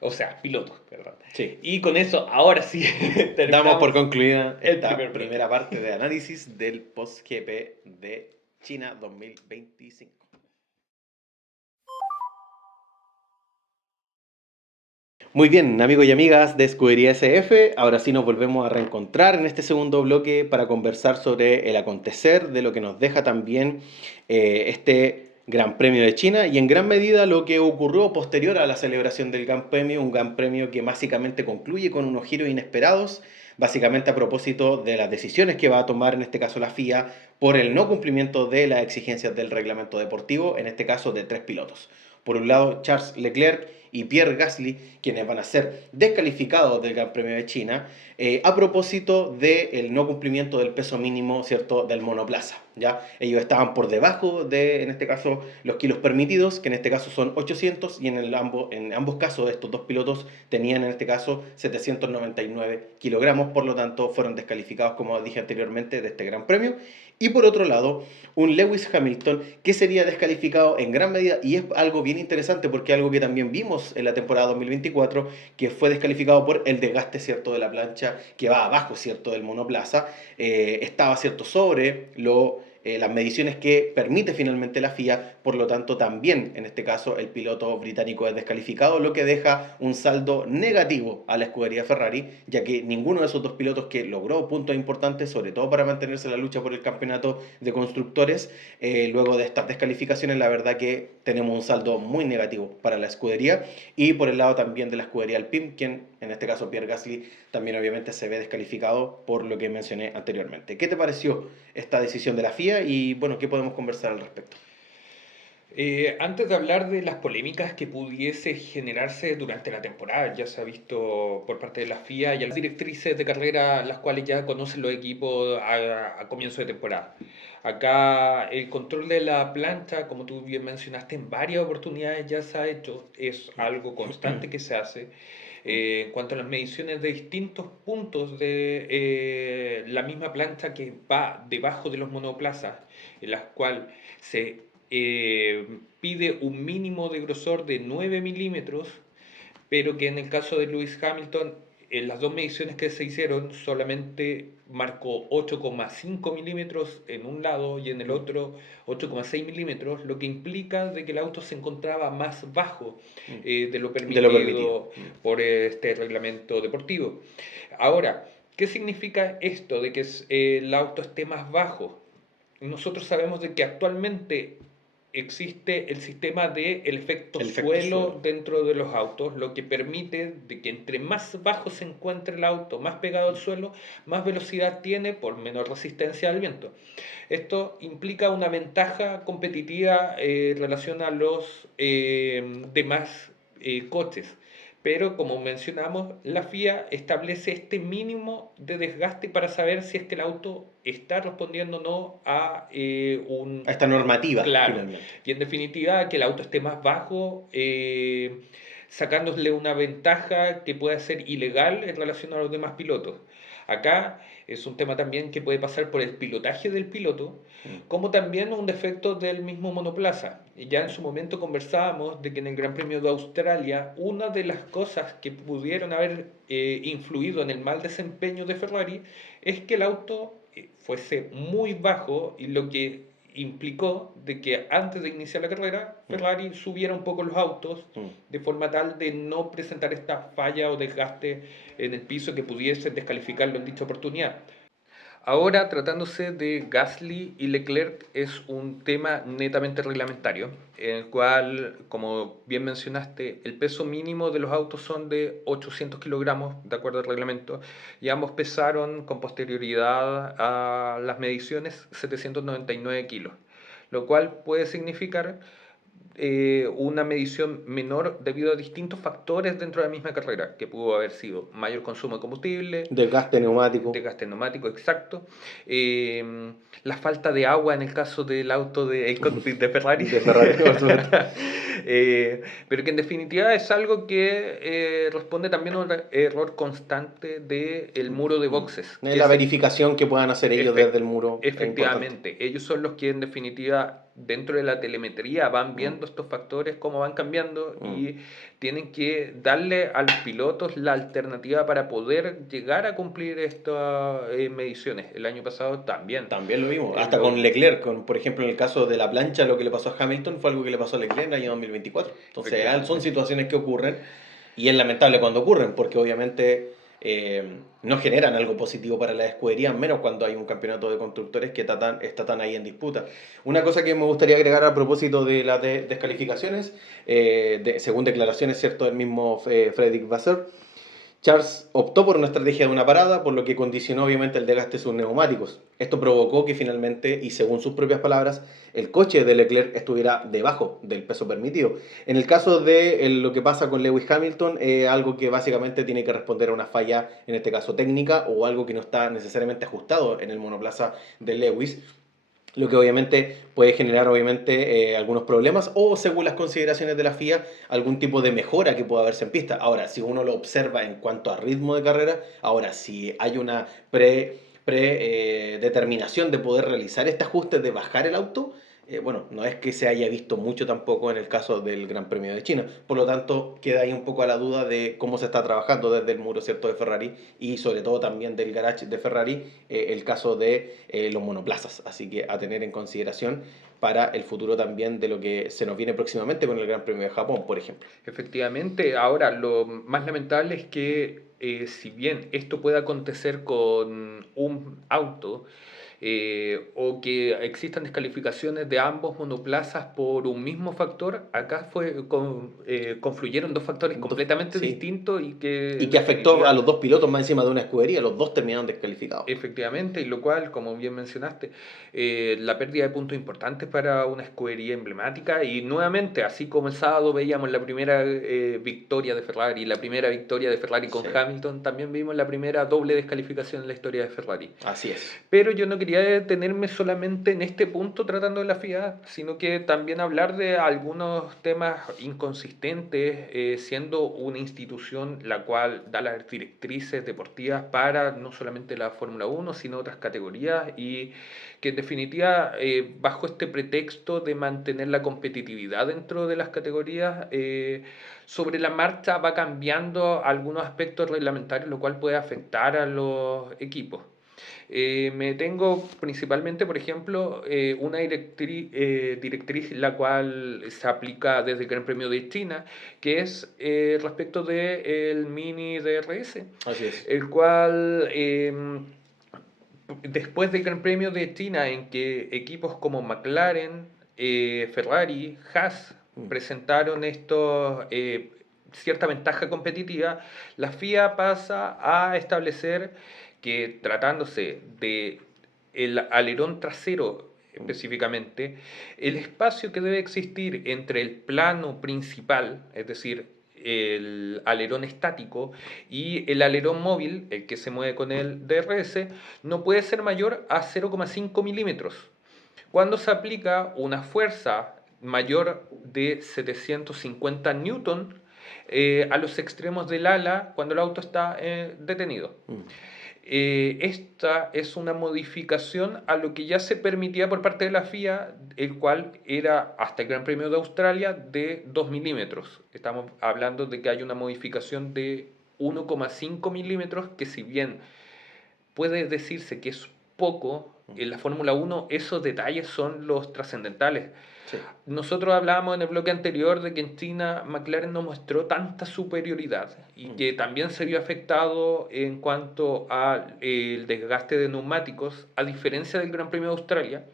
o sea, pilotos, perdón. Sí. Y con eso, ahora sí, Damos por terminamos concluida el esta primer bloque. primera parte de análisis del post-GP de China 2025. Muy bien, amigos y amigas de Escudería SF, ahora sí nos volvemos a reencontrar en este segundo bloque para conversar sobre el acontecer de lo que nos deja también este Gran Premio de China y en gran medida lo que ocurrió posterior a la celebración del Gran Premio, un Gran Premio que básicamente concluye con unos giros inesperados, básicamente a propósito de las decisiones que va a tomar en este caso la FIA por el no cumplimiento de las exigencias del reglamento deportivo, en este caso de tres pilotos. Por un lado, Charles Leclerc y Pierre Gasly, quienes van a ser descalificados del Gran Premio de China, a propósito del no cumplimiento del peso mínimo, ¿cierto?, del monoplaza. ¿Ya? Ellos estaban por debajo de, en este caso, los kilos permitidos, que en este caso son 800, y en ambos casos estos dos pilotos tenían en este caso 799 kilogramos, por lo tanto fueron descalificados, como dije anteriormente, de este Gran Premio. Y por otro lado, un Lewis Hamilton que sería descalificado en gran medida, y es algo bien interesante porque es algo que también vimos en la temporada 2024, que fue descalificado por el desgaste, ¿cierto?, de la plancha que va abajo, ¿cierto?, del monoplaza, estaba, ¿cierto?, sobre las mediciones que permite finalmente la FIA, por lo tanto también en este caso el piloto británico es descalificado, lo que deja un saldo negativo a la escudería Ferrari, ya que ninguno de esos dos pilotos que logró puntos importantes, sobre todo para mantenerse en la lucha por el campeonato de constructores, luego de estas descalificaciones, la verdad que tenemos un saldo muy negativo para la escudería y por el lado también de la escudería Alpine, quien en este caso Pierre Gasly también obviamente se ve descalificado por lo que mencioné anteriormente. ¿Qué te pareció esta decisión de la FIA y bueno, qué podemos conversar al respecto? Antes de hablar de las polémicas que pudiese generarse durante la temporada, ya se ha visto por parte de la FIA y las directrices de carrera, las cuales ya conocen los equipos a comienzo de temporada. Acá el control de la plancha, como tú bien mencionaste, en varias oportunidades ya se ha hecho, es algo constante que se hace. En cuanto a las mediciones de distintos puntos de la misma plancha que va debajo de los monoplazas, en las cuales se pide un mínimo de grosor de 9 milímetros, pero que en el caso de Lewis Hamilton, en las dos mediciones que se hicieron, solamente marcó 8,5 milímetros en un lado y en el otro 8,6 milímetros, lo que implica de que el auto se encontraba más bajo de lo De lo permitido. permitido por este reglamento deportivo. Ahora, ¿qué significa esto de que el auto esté más bajo? Nosotros sabemos de que actualmente existe el sistema de el efecto El efecto suelo. suelo dentro de los autos, lo que permite de que entre más bajo se encuentre el auto, más pegado al suelo, más velocidad tiene por menor resistencia al viento. Esto implica una ventaja competitiva en relación a los demás coches. Pero como mencionamos, la FIA establece este mínimo de desgaste para saber si es que el auto está respondiendo o no a un... A esta normativa, Claro, finalmente. y en definitiva que el auto esté más bajo, sacándole una ventaja que pueda ser ilegal en relación a los demás pilotos. Acá es un tema también que puede pasar por el pilotaje del piloto, Mm. como también un defecto del mismo monoplaza. Y ya en su momento conversábamos de que en el Gran Premio de Australia, una de las cosas que pudieron haber influido en el mal desempeño de Ferrari es que el auto fuese muy bajo y lo que implicó de que antes de iniciar la carrera Mm. Ferrari subiera un poco los autos Mm. de forma tal de no presentar esta falla o desgaste en el piso que pudiese descalificarlo en dicha oportunidad. Ahora, tratándose de Gasly y Leclerc, es un tema netamente reglamentario, en el cual, como bien mencionaste, el peso mínimo de los autos son de 800 kilogramos, de acuerdo al reglamento, y ambos pesaron con posterioridad a las mediciones 799 kilos, lo cual puede significar una medición menor debido a distintos factores dentro de la misma carrera, que pudo haber sido mayor consumo de combustible, Desgaste neumático. desgaste neumático exacto, la falta de agua en el caso del auto del cockpit de Ferrari, De Ferrari, por supuesto. pero que en definitiva es algo que responde también a un error constante del muro de boxes, que La verificación que puedan hacer ellos desde el muro es importante. efectivamente, ellos son los que en definitiva dentro de la telemetría van Mm. viendo estos factores, cómo van cambiando Mm. y tienen que darle a los pilotos la alternativa para poder llegar a cumplir estas mediciones. El año pasado también. También lo vimos, hasta Lo con vimos. Leclerc, por ejemplo, en el caso de la plancha, lo que le pasó a Hamilton fue algo que le pasó a Leclerc en el año 2024. Entonces, son Efectivamente. situaciones que ocurren y es lamentable cuando ocurren, porque obviamente no generan algo positivo para la escudería, menos cuando hay un campeonato de constructores que está tan ahí en disputa. Una cosa que me gustaría agregar a propósito de las descalificaciones, según declaraciones, ¿cierto?, del mismo Frederick Vasseur, Charles optó por una estrategia de una parada, por lo que condicionó obviamente el desgaste de sus neumáticos. Esto provocó que finalmente, y según sus propias palabras, el coche de Leclerc estuviera debajo del peso permitido. En el caso de lo que pasa con Lewis Hamilton, algo que básicamente tiene que responder a una falla, en este caso técnica, o algo que no está necesariamente ajustado en el monoplaza de Lewis, lo que obviamente puede generar obviamente algunos problemas o según las consideraciones de la FIA algún tipo de mejora que pueda haberse en pista. Ahora, si uno lo observa en cuanto a ritmo de carrera, ahora si hay una determinación de poder realizar este ajuste de bajar el auto, bueno, no es que se haya visto mucho tampoco en el caso del Gran Premio de China. Por lo tanto, queda ahí un poco a la duda de cómo se está trabajando desde el muro, ¿cierto?, de Ferrari y sobre todo también del garage de Ferrari, el caso de los monoplazas. Así que a tener en consideración para el futuro también de lo que se nos viene próximamente con el Gran Premio de Japón, por ejemplo. Efectivamente, ahora lo más lamentable es que si bien esto puede acontecer con un auto, o que existan descalificaciones de ambos monoplazas por un mismo factor. Acá confluyeron dos factores completamente Sí. distintos y que Y en que afectó a definitiva, los dos pilotos más encima de una escudería, los dos terminaron descalificados. efectivamente, y lo cual, como bien mencionaste, la pérdida de puntos importantes para una escudería emblemática. Y nuevamente, así como el sábado veíamos la primera victoria de Ferrari, la primera victoria de Ferrari con Sí, Hamilton, también vimos la primera doble descalificación en la historia de Ferrari. así es. Pero yo no quería detenerme solamente en este punto tratando de la FIA, sino que también hablar de algunos temas inconsistentes, siendo una institución la cual da las directrices deportivas para no solamente la Fórmula 1, sino otras categorías, y que en definitiva, bajo este pretexto de mantener la competitividad dentro de las categorías, sobre la marcha va cambiando algunos aspectos reglamentarios, lo cual puede afectar a los equipos. Me tengo principalmente, por ejemplo, una directriz la cual se aplica desde el Gran Premio de China, que es respecto del Mini DRS, Así es. el cual después del Gran Premio de China, en que equipos como McLaren, Ferrari, Haas Mm. presentaron cierta ventaja competitiva, la FIA pasa a establecer que, tratándose de el alerón trasero Mm. específicamente, el espacio que debe existir entre el plano principal, es decir, el alerón estático, y el alerón móvil, el que se mueve con el DRS, no puede ser mayor a 0,5 milímetros. Cuando se aplica una fuerza mayor de 750 newton a los extremos del ala cuando el auto está detenido. Mm. Esta es una modificación a lo que ya se permitía por parte de la FIA, el cual era hasta el Gran Premio de Australia de 2 milímetros. Estamos hablando de que hay una modificación de 1,5 milímetros, que si bien puede decirse que es poco, Mm. en la Fórmula 1 esos detalles son los trascendentales. Sí. Nosotros hablábamos en el bloque anterior de que en China McLaren no mostró tanta superioridad y Mm. que también se vio afectado en cuanto al desgaste de neumáticos, a diferencia del Gran Premio de Australia.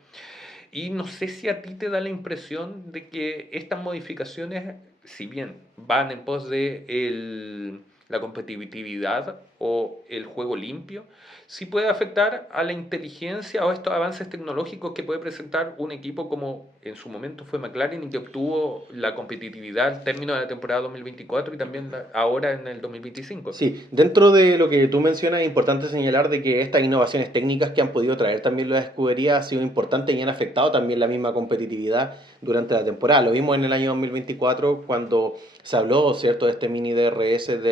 Y no sé si a ti te da la impresión de que estas modificaciones, si bien van en pos de la competitividad o el juego limpio, sí puede afectar a la inteligencia o estos avances tecnológicos que puede presentar un equipo como en su momento fue McLaren, y que obtuvo la competitividad al término de la temporada 2024 y también ahora en el 2025. Sí, dentro de lo que tú mencionas, es importante señalar de que estas innovaciones técnicas que han podido traer también las escuderías han sido importantes y han afectado también la misma competitividad durante la temporada. Lo vimos en el año 2024 cuando se habló, ¿cierto?, de este mini DRS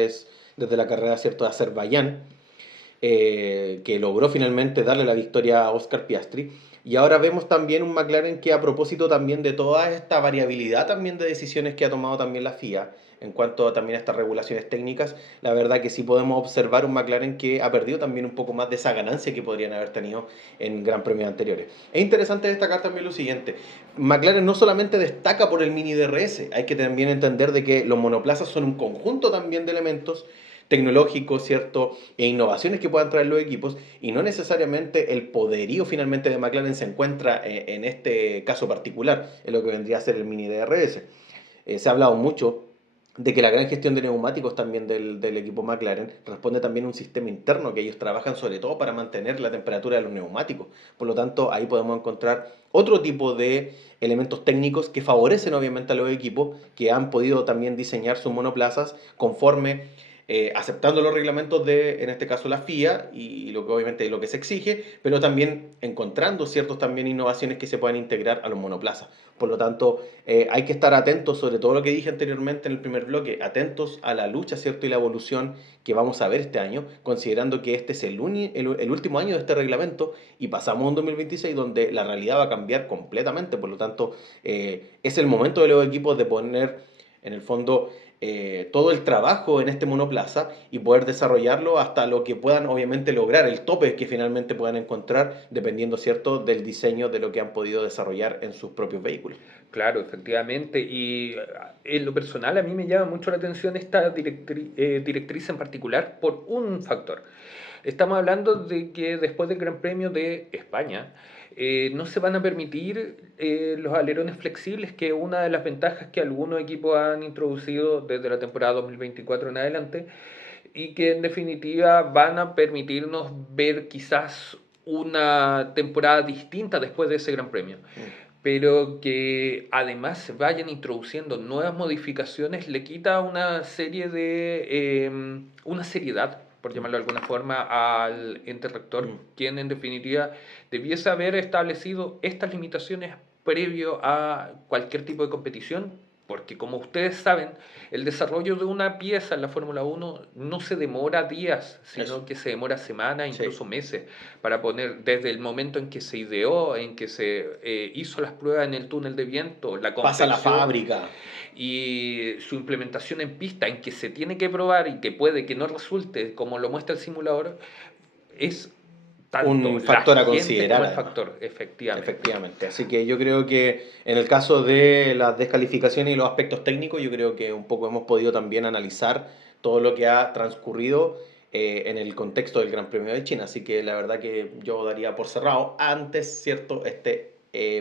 desde la carrera, ¿cierto?, de Azerbaiyán, que logró finalmente darle la victoria a Oscar Piastri. Y ahora vemos también un McLaren que, a propósito también de toda esta variabilidad también de decisiones que ha tomado también la FIA en cuanto también a estas regulaciones técnicas, la verdad que sí podemos observar un McLaren que ha perdido también un poco más de esa ganancia que podrían haber tenido en Gran Premios anteriores. Es interesante destacar también lo siguiente: McLaren no solamente destaca por el mini DRS, hay que también entender de que los monoplazas son un conjunto también de elementos tecnológicos, ¿cierto? E innovaciones que puedan traer los equipos, y no necesariamente el poderío finalmente de McLaren se encuentra en este caso particular, en lo que vendría a ser el mini DRS. Se ha hablado mucho de que la gran gestión de neumáticos también del equipo McLaren responde también a un sistema interno que ellos trabajan sobre todo para mantener la temperatura de los neumáticos. Por lo tanto, ahí podemos encontrar otro tipo de elementos técnicos que favorecen obviamente a los equipos que han podido también diseñar sus monoplazas conforme aceptando los reglamentos de, en este caso, la FIA y lo que obviamente lo que se exige, pero también encontrando ciertas también innovaciones que se puedan integrar a los monoplazas. Por lo tanto, hay que estar atentos, sobre todo lo que dije anteriormente en el primer bloque, atentos a la lucha, ¿cierto?, y la evolución que vamos a ver este año, considerando que este es el último año de este reglamento y pasamos a un 2026 donde la realidad va a cambiar completamente. Por lo tanto, es el momento de los equipos de poner, en el fondo, todo el trabajo en este monoplaza y poder desarrollarlo hasta lo que puedan obviamente lograr, el tope que finalmente puedan encontrar, dependiendo, ¿cierto?, del diseño de lo que han podido desarrollar en sus propios vehículos. Claro, efectivamente. Y en lo personal a mí me llama mucho la atención esta directriz en particular por un factor. Estamos hablando de que después del Gran Premio de España no se van a permitir los alerones flexibles, que es una de las ventajas que algunos equipos han introducido desde la temporada 2024 en adelante y que en definitiva van a permitirnos ver quizás una temporada distinta después de ese Gran Premio. Pero que además se vayan introduciendo nuevas modificaciones le quita una serie de una seriedad, por llamarlo de alguna forma, al ente rector, quien en definitiva debiese haber establecido estas limitaciones previo a cualquier tipo de competición, porque como ustedes saben, el desarrollo de una pieza en la Fórmula 1 no se demora días, sino Eso. que se demora semanas, Sí. incluso meses, para poner desde el momento en que se ideó, en que se hizo las pruebas en el túnel de viento, la Pasa a la confección fábrica. y su implementación en pista, en que se tiene que probar y que puede que no resulte como lo muestra el simulador, es tanto Un la factor a gente considerar como el además. factor, efectivamente. Efectivamente. Así que yo creo que en el caso de las descalificaciones y los aspectos técnicos, yo creo que un poco hemos podido también analizar todo lo que ha transcurrido en el contexto del Gran Premio de China. Así que la verdad que yo daría por cerrado antes, ¿cierto?, este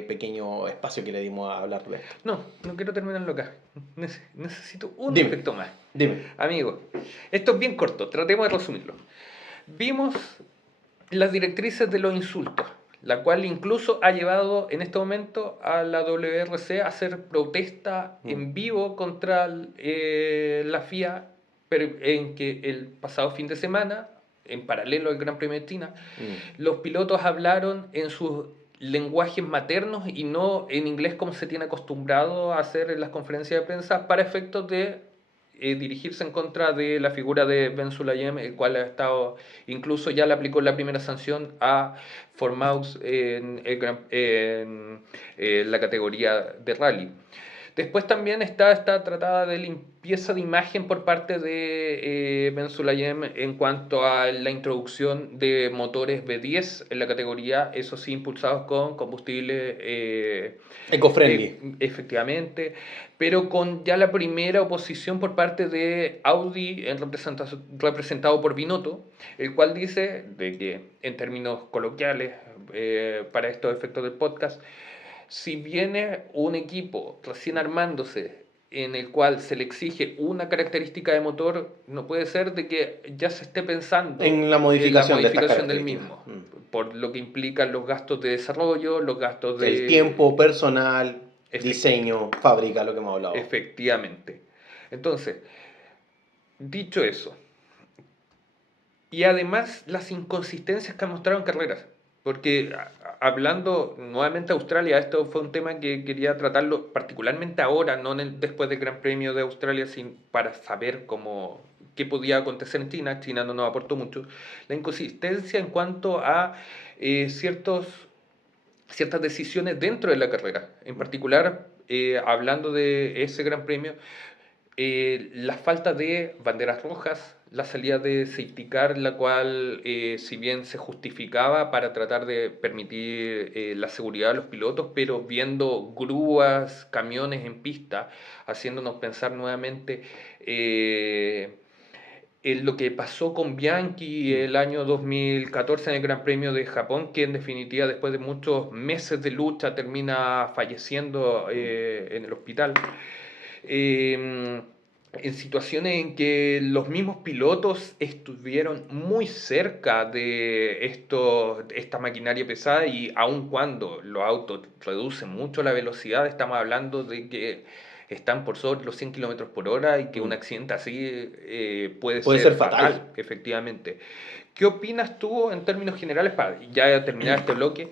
pequeño espacio que le dimos a hablar de esto. No, no quiero terminarlo acá. Necesito un Dime, aspecto más. dime. Amigo, esto es bien corto, tratemos de resumirlo. Vimos las directrices de los insultos, la cual incluso ha llevado en este momento a la WRC a hacer protesta en vivo contra la FIA, pero en que el pasado fin de semana, en paralelo al Gran Premio de China, los pilotos hablaron en sus lenguajes maternos y no en inglés como se tiene acostumbrado a hacer en las conferencias de prensa para efectos de dirigirse en contra de la figura de Ben Sulayem, el cual ha estado, incluso ya le aplicó la primera sanción a Formaus en la categoría de rally. Después también está esta tratada de limpieza de imagen por parte de Ben Sulayem en cuanto a la introducción de motores V10 en la categoría, eso sí, impulsados con combustible Eco-friendly. efectivamente, pero con ya la primera oposición por parte de Audi representado por Binotto, el cual dice de que en términos coloquiales, para estos efectos del podcast, si viene un equipo recién armándose en el cual se le exige una característica de motor, no puede ser de que ya se esté pensando En la en la modificación de estas modificación del características. mismo, por lo que implican los gastos de desarrollo, los gastos El de... tiempo, personal, Efect- diseño, fábrica, lo que hemos hablado. efectivamente. Entonces, dicho eso, y además las inconsistencias que han mostrado en carreras. Porque hablando nuevamente de Australia, esto fue un tema que quería tratarlo particularmente ahora, no después del Gran Premio de Australia, para saber qué podía acontecer en China. China no nos aportó mucho. La inconsistencia en cuanto a ciertas decisiones dentro de la carrera. En particular, hablando de ese Gran Premio, la falta de banderas rojas, la salida de safety car, la cual, si bien se justificaba para tratar de permitir la seguridad de los pilotos, pero viendo grúas, camiones en pista, haciéndonos pensar nuevamente en lo que pasó con Bianchi el año 2014 en el Gran Premio de Japón, que en definitiva después de muchos meses de lucha termina falleciendo en el hospital. En situaciones en que los mismos pilotos estuvieron muy cerca de esta maquinaria pesada y aun cuando los autos reducen mucho la velocidad, estamos hablando de que están por sobre los 100 kilómetros por hora y que un accidente así puede Puede ser ser fatal. fatal, efectivamente. ¿Qué opinas tú en términos generales, para ya terminar este bloque,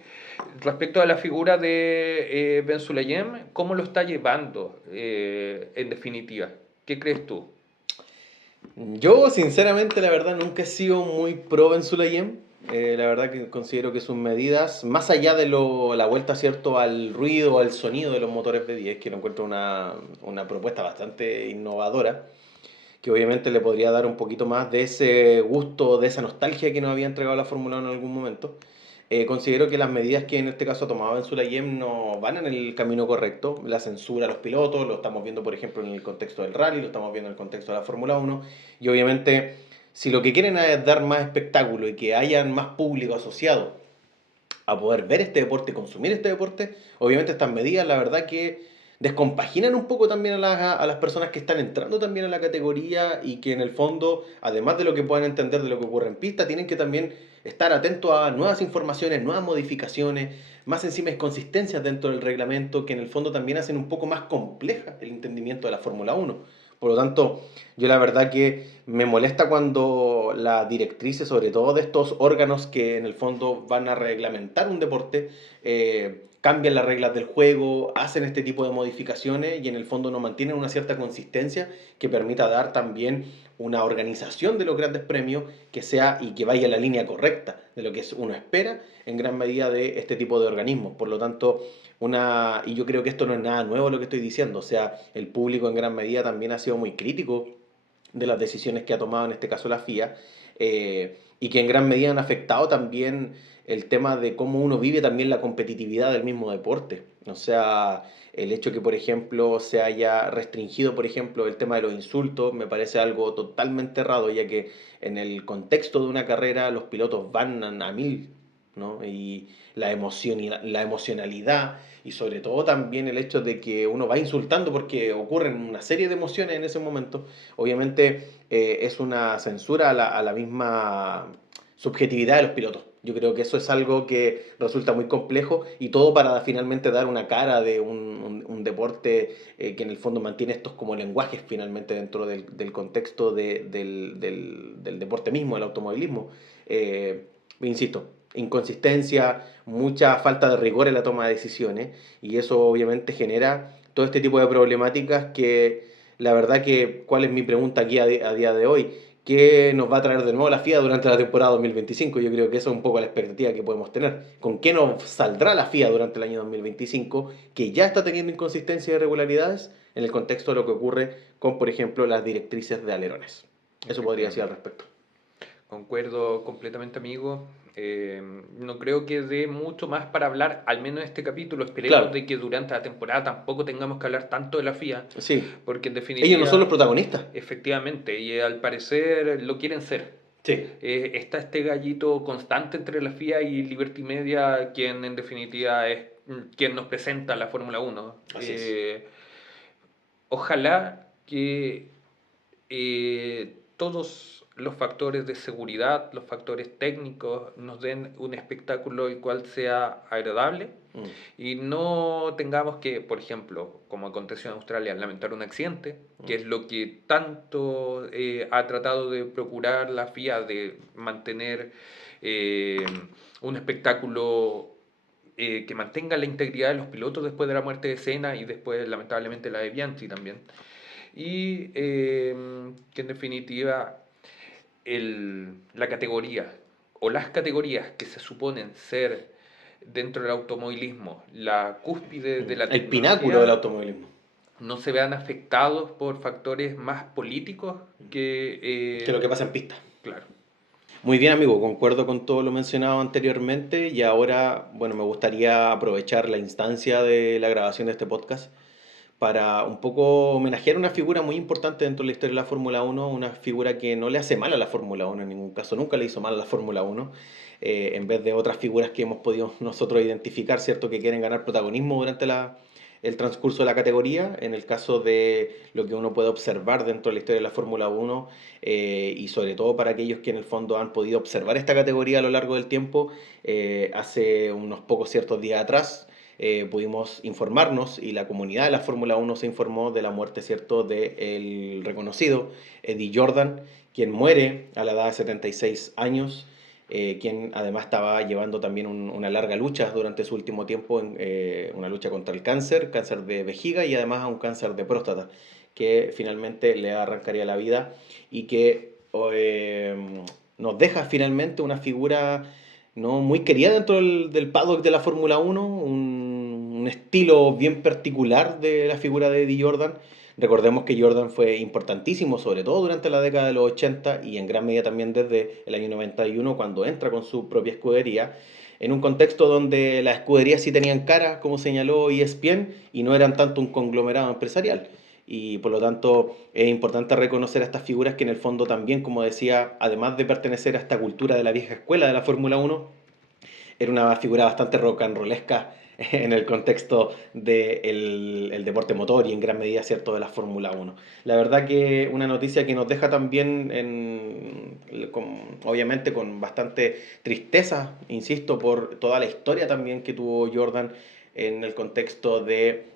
respecto a la figura de Ben Sulayem? ¿Cómo lo está llevando en definitiva? ¿Qué crees tú? Yo, sinceramente, la verdad, nunca he sido muy pro Ben Sulayem. La verdad que considero que sus medidas, más allá de la vuelta, ¿cierto?, al ruido, al sonido de los motores V10, que lo encuentro una propuesta bastante innovadora, que obviamente le podría dar un poquito más de ese gusto, de esa nostalgia que nos había entregado la Fórmula 1 en algún momento. Considero que las medidas que en este caso tomaba en Sulayem no van en el camino correcto. La censura a los pilotos, lo estamos viendo por ejemplo en el contexto del rally, lo estamos viendo en el contexto de la Fórmula 1. Y obviamente Si lo que quieren es dar más espectáculo y que hayan más público asociado a poder ver este deporte, consumir este deporte, obviamente estas medidas, la verdad que descompaginan un poco también a las personas que están entrando también a la categoría y que en el fondo, además de lo que puedan entender de lo que ocurre en pista, tienen que también estar atentos a nuevas informaciones, nuevas modificaciones, más encima consistencias dentro del reglamento que en el fondo también hacen un poco más compleja el entendimiento de la Fórmula Uno. Por lo tanto, yo la verdad que me molesta cuando las directrices, sobre todo de estos órganos que en el fondo van a reglamentar un deporte, cambian las reglas del juego, hacen este tipo de modificaciones y en el fondo no mantienen una cierta consistencia que permita dar también una organización de los grandes premios que sea y que vaya en la línea correcta de lo que uno espera en gran medida de este tipo de organismos. Por lo tanto, y yo creo que esto no es nada nuevo lo que estoy diciendo, o sea, el público en gran medida también ha sido muy crítico de las decisiones que ha tomado en este caso la FIA, y que en gran medida han afectado también el tema de cómo uno vive también la competitividad del mismo deporte. O sea, el hecho que, por ejemplo, se haya restringido, por ejemplo, el tema de los insultos, me parece algo totalmente errado, ya que en el contexto de una carrera los pilotos van a mil, ¿no? Y la emoción y la emocionalidad y sobre todo también el hecho de que uno va insultando porque ocurren una serie de emociones en ese momento, obviamente es una censura a la misma subjetividad de los pilotos. Yo creo que eso es algo que resulta muy complejo y todo para finalmente dar una cara de un deporte que en el fondo mantiene estos como lenguajes finalmente dentro del contexto del deporte mismo, del automovilismo. Insisto, inconsistencia, mucha falta de rigor en la toma de decisiones y eso obviamente genera todo este tipo de problemáticas que la verdad que, ¿cuál es mi pregunta aquí a día de hoy? ¿Qué nos va a traer de nuevo la FIA durante la temporada 2025? Yo creo que eso es un poco la expectativa que podemos tener. ¿Con qué nos saldrá la FIA durante el año 2025 que ya está teniendo inconsistencias y irregularidades en el contexto de lo que ocurre con, por ejemplo, las directrices de alerones? Eso podría decir al Efectivamente. respecto. Concuerdo completamente, amigo. No creo que dé mucho más para hablar, al menos en este capítulo. Esperemos Claro, de que durante la temporada tampoco tengamos que hablar tanto de la FIA, sí. porque en Ellos no son los definitiva, protagonistas. efectivamente, y al parecer lo quieren ser. Sí, Está este gallito constante entre la FIA y Liberty Media, quien en definitiva es quien nos presenta la Fórmula Uno. así es. Ojalá que todos los factores de seguridad, los factores técnicos, nos den un espectáculo el cual sea agradable Mm, y no tengamos que, por ejemplo, como aconteció en Australia, lamentar un accidente, que mm. es lo que tanto ha tratado de procurar la FIA, de mantener eh, un espectáculo que mantenga la integridad de los pilotos después de la muerte de Senna y después lamentablemente la de Bianchi también. Y que en definitiva la categoría o las categorías que se suponen ser dentro del automovilismo la cúspide de la El pináculo del tecnología automovilismo. no se vean afectados por factores más políticos que, Que es lo que pasa en pista. claro. Muy bien, amigo, concuerdo con todo lo mencionado anteriormente y ahora, bueno, me gustaría aprovechar la instancia de la grabación de este podcast para un poco homenajear una figura muy importante dentro de la historia de la Fórmula Uno, una figura que no le hace mal a la Fórmula Uno en ningún caso, nunca le hizo mal a la Fórmula Uno, en vez de otras figuras que hemos podido nosotros identificar, ¿cierto?, que quieren ganar protagonismo durante el transcurso de la categoría, en el caso de lo que uno puede observar dentro de la historia de la Fórmula Uno, y sobre todo para aquellos que en el fondo han podido observar esta categoría a lo largo del tiempo, hace unos pocos ciertos días atrás, pudimos informarnos y la comunidad de la Fórmula Uno se informó de la muerte, ¿cierto?, del reconocido Eddie Jordan, quien muere a la edad de 76 años, quien además estaba llevando también una larga lucha durante su último tiempo, una lucha contra el cáncer de vejiga y además a un cáncer de próstata, que finalmente le arrancaría la vida y que nos deja finalmente una figura no muy querida dentro del paddock de la Fórmula Uno, un estilo bien particular de la figura de Eddie Jordan. Recordemos que Jordan fue importantísimo, sobre todo durante la década de los 80 y en gran medida también desde el año 91 cuando entra con su propia escudería, en un contexto donde las escuderías sí tenían cara, como señaló ESPN, y no eran tanto un conglomerado empresarial. y por lo tanto es importante reconocer a estas figuras que en el fondo también, como decía, además de pertenecer a esta cultura de la vieja escuela de la Fórmula Uno, era una figura bastante rock and rollesca en el contexto del el deporte motor y en gran medida, ¿cierto?, de la Fórmula Uno. La verdad que una noticia que nos deja también, obviamente, con bastante tristeza, insisto, por toda la historia también que tuvo Jordan en el contexto de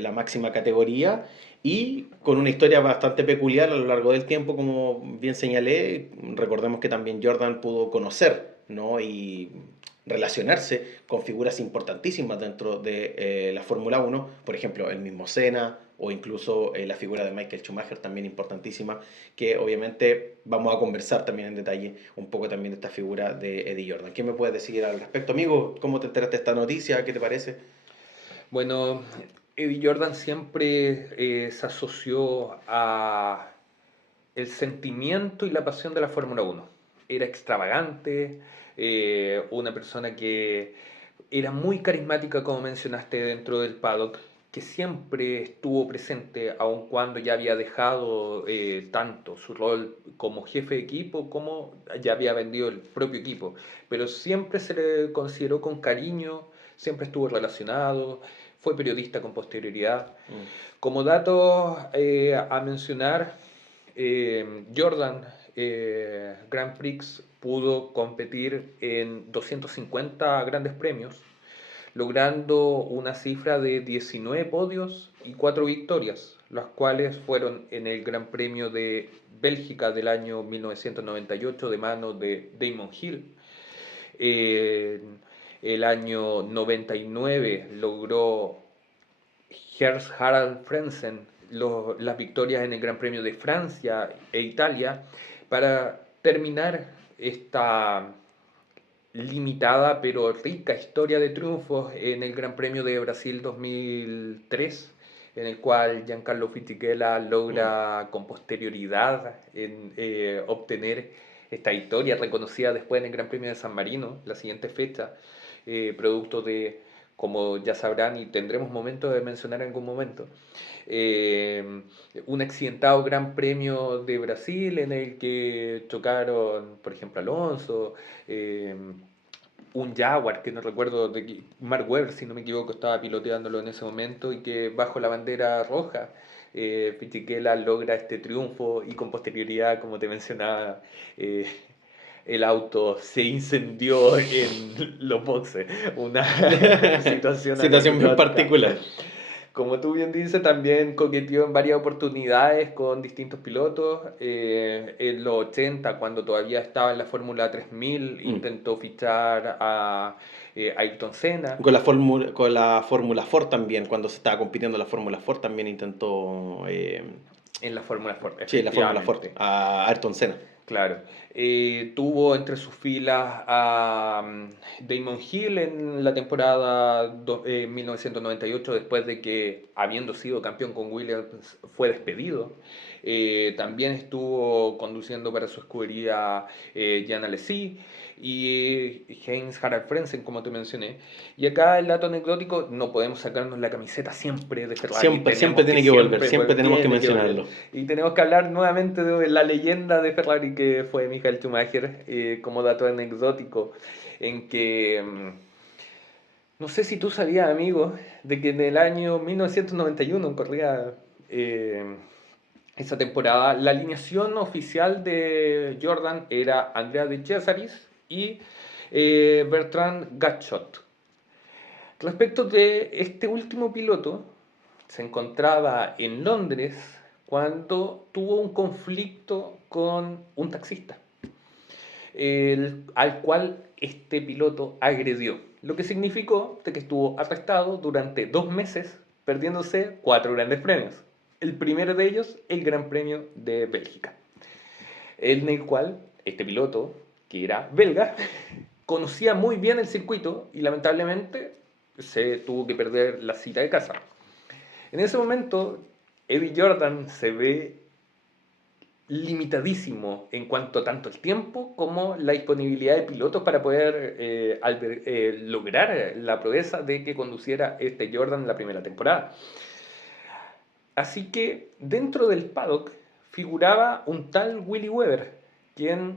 la máxima categoría y con una historia bastante peculiar a lo largo del tiempo, como bien señalé. Recordemos que también Jordan pudo conocer, ¿no?, y relacionarse con figuras importantísimas dentro de la Fórmula Uno, por ejemplo, el mismo Senna o incluso la figura de Michael Schumacher, también importantísima, que obviamente vamos a conversar también en detalle un poco también de esta figura de Eddie Jordan. ¿Qué me puedes decir al respecto, amigo? ¿Cómo te enteraste de esta noticia? ¿Qué te parece? Bueno, Eddie Jordan siempre se asoció a el sentimiento y la pasión de la Fórmula Uno. Era extravagante, una persona que era muy carismática, como mencionaste, dentro del paddock, que siempre estuvo presente, aun cuando ya había dejado tanto su rol como jefe de equipo como ya había vendido el propio equipo. Pero siempre se le consideró con cariño, siempre estuvo relacionado, fue periodista con posterioridad. Mm. Como dato a mencionar, Jordan Grand Prix pudo competir en 250 grandes premios, logrando una cifra de 19 podios y 4 victorias, las cuales fueron en el Gran Premio de Bélgica del año 1998 de mano de Damon Hill. En el año 99 logró Gers Harald Frentzen las victorias en el Gran Premio de Francia e Italia para terminar esta limitada pero rica historia de triunfos en el Gran Premio de Brasil 2003, en el cual Giancarlo Fisichella Mm. logra con posterioridad obtener esta victoria reconocida después en el Gran Premio de San Marino, la siguiente fecha, producto de, como ya sabrán y tendremos momento de mencionar en algún momento, eh, un accidentado Gran Premio de Brasil en el que chocaron, por ejemplo, Alonso, eh, un Jaguar, que no recuerdo, Mark Webber, si no me equivoco, estaba piloteándolo en ese momento y que bajo la bandera roja Fisichella logra este triunfo y con posterioridad, como te mencionaba, eh, el auto se incendió en los boxes, una situación Situación muy anecdótica. particular. Como tú bien dices, también coqueteó en varias oportunidades con distintos pilotos. En los 80, cuando todavía estaba en la Fórmula 3000, Mm. intentó fichar a Ayrton Senna. Con la Fórmula Ford también, cuando se estaba compitiendo la Fórmula Ford, también intentó, En la Fórmula Ford, sí, la Fórmula Ford, efectivamente. a Ayrton Senna. Claro. Tuvo entre sus filas a Damon Hill en la temporada 1998, después de que, habiendo sido campeón con Williams, fue despedido. También estuvo conduciendo para su escudería Jan Alesi y Heinz Harald Frentzen, como te mencioné. Y acá el dato anecdótico, no podemos sacarnos la camiseta siempre de Ferrari, Siempre, siempre tenemos que tiene que volver, siempre, siempre tenemos que tiene que volver. mencionarlo. Y tenemos que hablar nuevamente de la leyenda de Ferrari que fue Michael Schumacher, como dato anecdótico, en que no sé si tú sabías, amigo, de que en el año 1991 corría esa temporada, la alineación oficial de Jordan era Andrea De Cesaris y Bertrand Gatshot. Respecto de este último piloto, se encontraba en Londres cuando tuvo un conflicto con un taxista, al cual este piloto agredió, lo que significó de que estuvo arrestado durante 2 meses, perdiéndose 4 grandes premios. El primero de ellos, el Gran Premio de Bélgica, en el cual este piloto, que era belga, conocía muy bien el circuito y lamentablemente se tuvo que perder la cita de casa. En ese momento, Eddie Jordan se ve limitadísimo en cuanto a tanto el tiempo como la disponibilidad de pilotos para poder lograr la proeza de que conduciera este Jordan en la primera temporada. Así que dentro del paddock figuraba un tal Willy Webber, quien,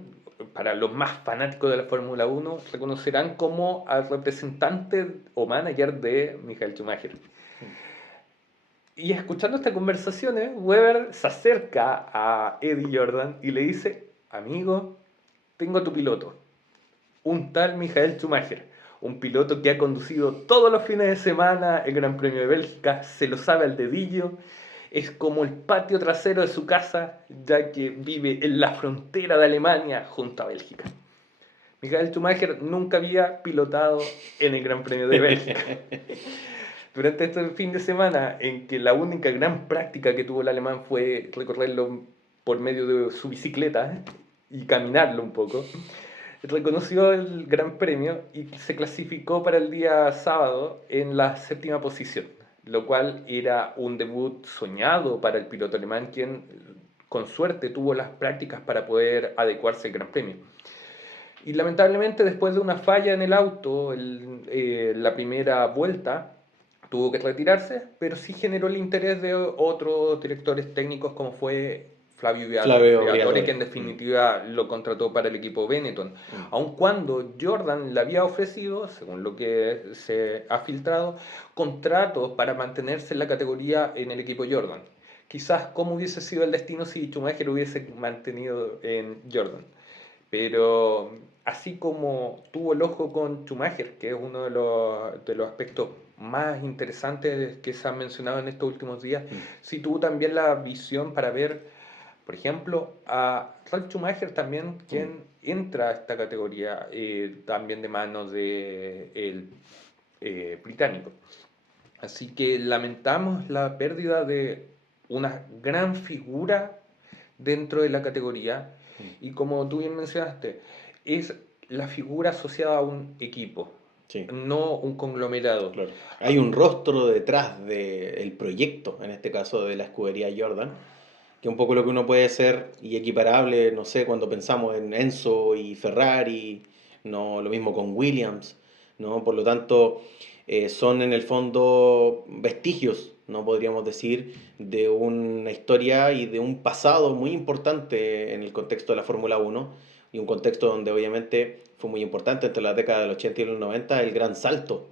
para los más fanáticos de la Fórmula 1, reconocerán como al representante o manager de Michael Schumacher. Y escuchando estas conversaciones, Webber se acerca a Eddie Jordan y le dice: amigo, tengo tu piloto, un tal Michael Schumacher, un piloto que ha conducido todos los fines de semana el Gran Premio de Bélgica, se lo sabe al dedillo, es como el patio trasero de su casa, ya que vive en la frontera de Alemania junto a Bélgica. Michael Schumacher nunca había pilotado en el Gran Premio de Bélgica. Durante este fin de semana, en que la única gran práctica que tuvo el alemán fue recorrerlo por medio de su bicicleta y caminarlo un poco, reconoció el Gran Premio y se clasificó para el día sábado en la 7ª posición, lo cual era un debut soñado para el piloto alemán, quien con suerte tuvo las prácticas para poder adecuarse al Gran Premio. Y lamentablemente, después de una falla en el auto, la primera vuelta, tuvo que retirarse, pero sí generó el interés de otros directores técnicos como fue Flavio Briatore, que en definitiva lo contrató para el equipo Benetton. Aun cuando Jordan le había ofrecido, según lo que se ha filtrado, contratos para mantenerse en la categoría en el equipo Jordan. Quizás cómo hubiese sido el destino si Schumacher hubiese mantenido en Jordan. Pero así como tuvo el ojo con Schumacher, que es uno de los aspectos más interesantes que se han mencionado en estos últimos días, sí tuvo también la visión para ver, por ejemplo, a Ralf Schumacher también, quien entra a esta categoría también de manos del británico. Así que lamentamos la pérdida de una gran figura dentro de la categoría. Y como tú bien mencionaste, es la figura asociada a un equipo, Sí. no un conglomerado. Claro. Hay un rostro detrás del proyecto, en este caso de la escudería Jordan, que es un poco lo que uno puede ser y equiparable, no sé, cuando pensamos en Enzo y Ferrari, no lo mismo con Williams, ¿no? Por lo tanto, son en el fondo vestigios, no podríamos decir, de una historia y de un pasado muy importante en el contexto de la Fórmula 1 y un contexto donde obviamente fue muy importante entre las décadas del 80 y los 90 el gran salto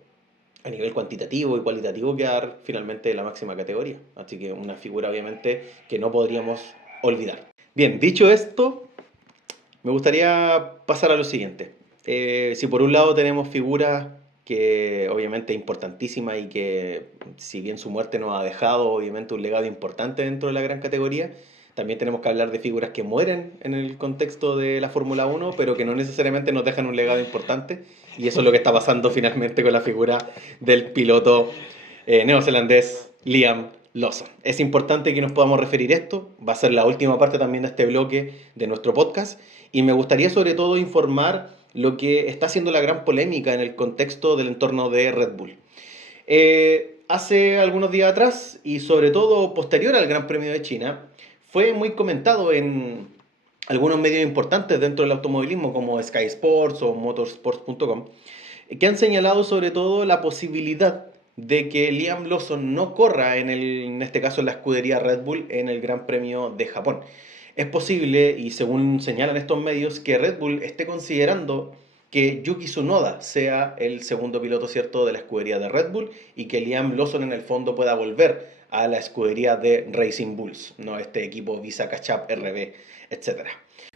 a nivel cuantitativo y cualitativo quedar finalmente en la máxima categoría. Así que una figura obviamente que no podríamos olvidar. Bien, dicho esto, me gustaría pasar a lo siguiente. Si por un lado tenemos figuras que obviamente importantísimas y que si bien su muerte nos ha dejado obviamente un legado importante dentro de la gran categoría, también tenemos que hablar de figuras que mueren en el contexto de la Fórmula 1, pero que no necesariamente nos dejan un legado importante. Y eso es lo que está pasando finalmente con la figura del piloto neozelandés Liam Lawson. Es importante que nos podamos referir a esto. Va a ser la última parte también de este bloque de nuestro podcast. Y me gustaría sobre todo informar lo que está haciendo la gran polémica en el contexto del entorno de Red Bull. Hace algunos días atrás, y sobre todo posterior al Gran Premio de China, fue muy comentado en algunos medios importantes dentro del automovilismo como Sky Sports o motorsports.com, que han señalado sobre todo la posibilidad de que Liam Lawson no corra en este caso en la escudería Red Bull en el Gran Premio de Japón. Es posible, y según señalan estos medios, que Red Bull esté considerando que Yuki Tsunoda sea el segundo piloto, ¿cierto?, de la escudería de Red Bull y que Liam Lawson en el fondo pueda volver a la escudería de Racing Bulls, ¿no? Este equipo Visa Catch-Up, RB, etc.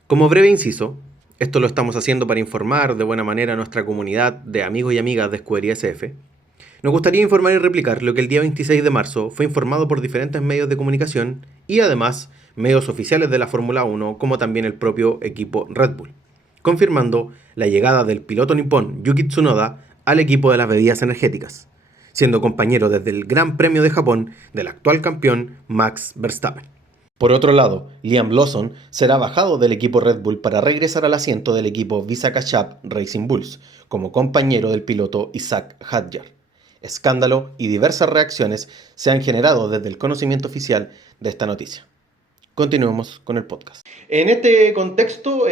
Como breve inciso, esto lo estamos haciendo para informar de buena manera a nuestra comunidad de amigos y amigas de Escudería SF. Nos gustaría informar y replicar lo que el día 26 de marzo fue informado por diferentes medios de comunicación y además medios oficiales de la Fórmula 1 como también el propio equipo Red Bull, confirmando la llegada del piloto nipón Yuki Tsunoda al equipo de las bebidas energéticas, siendo compañero desde el Gran Premio de Japón del actual campeón Max Verstappen. Por otro lado, Liam Lawson será bajado del equipo Red Bull para regresar al asiento del equipo Visa Catch-Up Racing Bulls, como compañero del piloto Isaac Hadjar. Escándalo y diversas reacciones se han generado desde el conocimiento oficial de esta noticia. Continuemos con el podcast. En este contexto,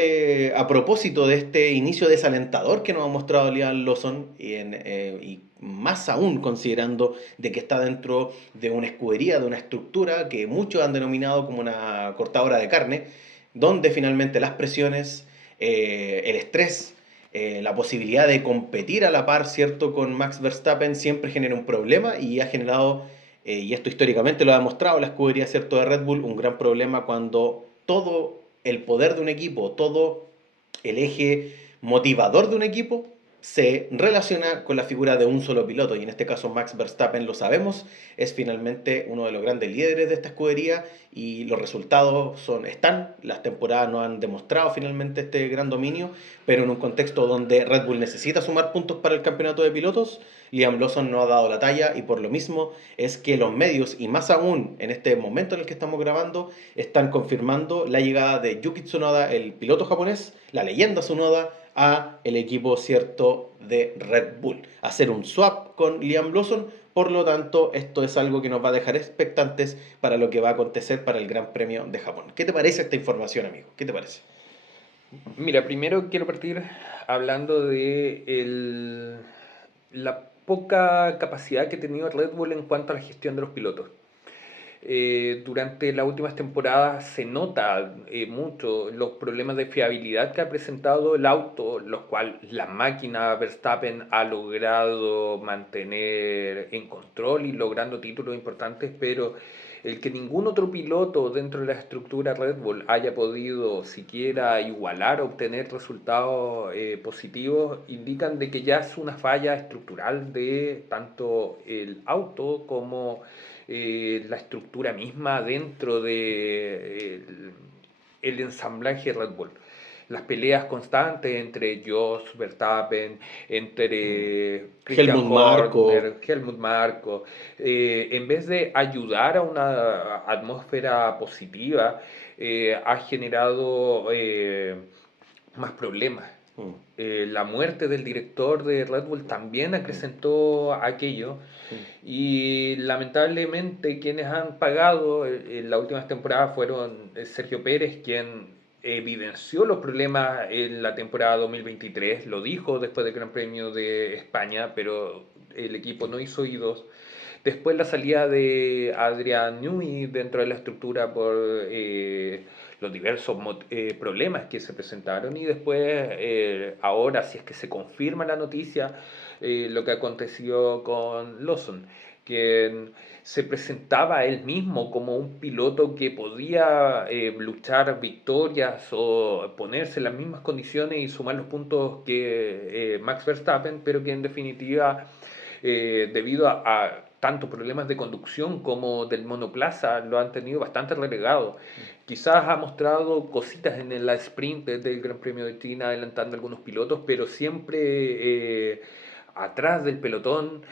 a propósito de este inicio desalentador que nos ha mostrado Liam Lawson, y más aún considerando de que está dentro de una escudería, de una estructura que muchos han denominado como una cortadora de carne, donde finalmente las presiones, el estrés, la posibilidad de competir a la par, ¿cierto?, con Max Verstappen siempre genera un problema y ha generado y esto históricamente lo ha demostrado la escudería, ¿cierto?, de Red Bull, un gran problema cuando todo el poder de un equipo, todo el eje motivador de un equipo se relaciona con la figura de un solo piloto, y en este caso Max Verstappen, lo sabemos, es finalmente uno de los grandes líderes de esta escudería y los resultados están, las temporadas no han demostrado finalmente este gran dominio, pero en un contexto donde Red Bull necesita sumar puntos para el campeonato de pilotos, Liam Lawson no ha dado la talla y por lo mismo es que los medios, y más aún en este momento en el que estamos grabando, están confirmando la llegada de Yuki Tsunoda, el piloto japonés, la leyenda Tsunoda, a el equipo cierto de Red Bull. Hacer un swap con Liam Lawson, por lo tanto, esto es algo que nos va a dejar expectantes para lo que va a acontecer para el Gran Premio de Japón. ¿Qué te parece esta información, amigo? ¿Qué te parece? Mira, primero quiero partir hablando de la poca capacidad que ha tenido Red Bull en cuanto a la gestión de los pilotos. Durante las últimas temporadas se nota mucho los problemas de fiabilidad que ha presentado el auto, los cuales la máquina Verstappen ha logrado mantener en control y logrando títulos importantes, pero el que ningún otro piloto dentro de la estructura Red Bull haya podido siquiera igualar o obtener resultados positivos indican de que ya es una falla estructural de tanto el auto como la estructura misma dentro de el ensamblaje Red Bull. Las peleas constantes entre Jos Verstappen, entre Christian Helmut Marko. Horner, Helmut Marko, en vez de ayudar a una atmósfera positiva, ha generado más problemas. La muerte del director de Red Bull también acrecentó aquello y lamentablemente quienes han pagado en las últimas temporadas fueron Sergio Pérez, quien evidenció los problemas en la temporada 2023, lo dijo después del Gran Premio de España, pero el equipo no hizo oídos. Después la salida de Adrian Newey dentro de la estructura por los diversos problemas que se presentaron y después, ahora, si es que se confirma la noticia, lo que aconteció con Lawson, que se presentaba él mismo como un piloto que podía luchar victorias o ponerse en las mismas condiciones y sumar los puntos que Max Verstappen, pero que en definitiva, debido a tanto problemas de conducción como del monoplaza, lo han tenido bastante relegado. Quizás ha mostrado cositas en la sprint del Gran Premio de China, adelantando algunos pilotos, pero siempre atrás del pelotón,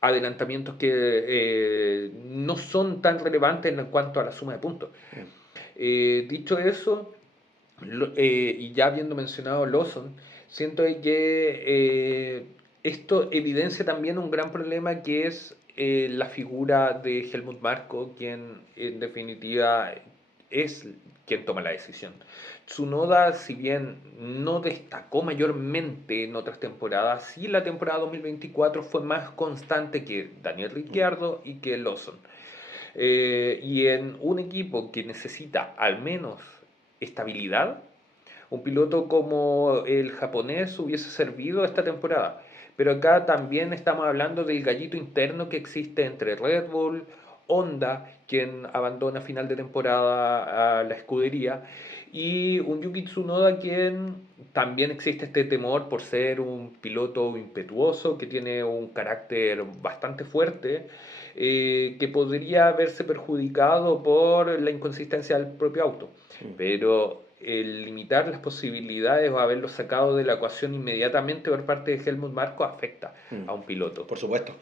adelantamientos que no son tan relevantes en cuanto a la suma de puntos. Dicho eso, y ya habiendo mencionado Lawson, siento que esto evidencia también un gran problema que es la figura de Helmut Marko, quien en definitiva es quien toma la decisión. Tsunoda, si bien no destacó mayormente en otras temporadas, sí la temporada 2024 fue más constante que Daniel Ricciardo y que Lawson. Y en un equipo que necesita al menos estabilidad, un piloto como el japonés hubiese servido esta temporada. Pero acá también estamos hablando del gallito interno que existe entre Red Bull, Honda, quien abandona a final de temporada a la escudería, y un Yuki Tsunoda, quien también existe este temor por ser un piloto impetuoso, que tiene un carácter bastante fuerte, que podría verse perjudicado por la inconsistencia del propio auto. Pero el limitar las posibilidades o haberlo sacado de la ecuación inmediatamente por parte de Helmut Marko afecta a un piloto. Por supuesto.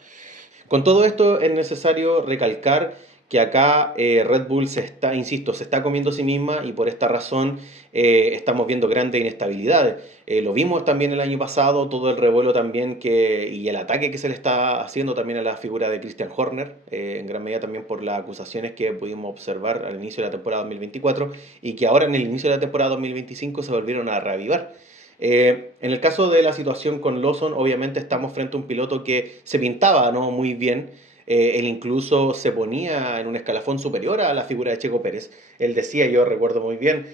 Con todo esto es necesario recalcar que acá Red Bull insisto, se está comiendo a sí misma y por esta razón estamos viendo grandes inestabilidades. Lo vimos también el año pasado, todo el revuelo también y el ataque que se le está haciendo también a la figura de Christian Horner, en gran medida también por las acusaciones que pudimos observar al inicio de la temporada 2024 y que ahora en el inicio de la temporada 2025 se volvieron a reavivar. En el caso de la situación con Lawson, obviamente estamos frente a un piloto que se pintaba, ¿no?, muy bien. Él incluso se ponía en un escalafón superior a la figura de Checo Pérez. Él decía, yo recuerdo muy bien,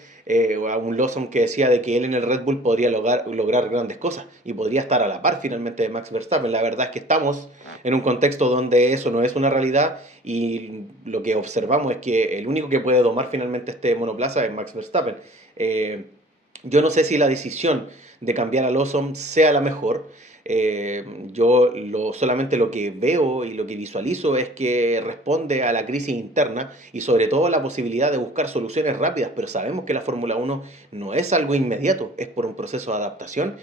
a un Lawson que decía de que él en el Red Bull podría lograr grandes cosas y podría estar a la par finalmente de Max Verstappen. La verdad es que estamos en un contexto donde eso no es una realidad y lo que observamos es que el único que puede domar finalmente este monoplaza es Max Verstappen. Eh, yo no sé si la decisión de cambiar a Lawson sea la mejor. Solamente lo que veo y lo que visualizo es que responde a la crisis interna y sobre todo a la posibilidad de buscar soluciones rápidas, pero sabemos que la Fórmula Uno no es algo inmediato, es por un proceso de adaptación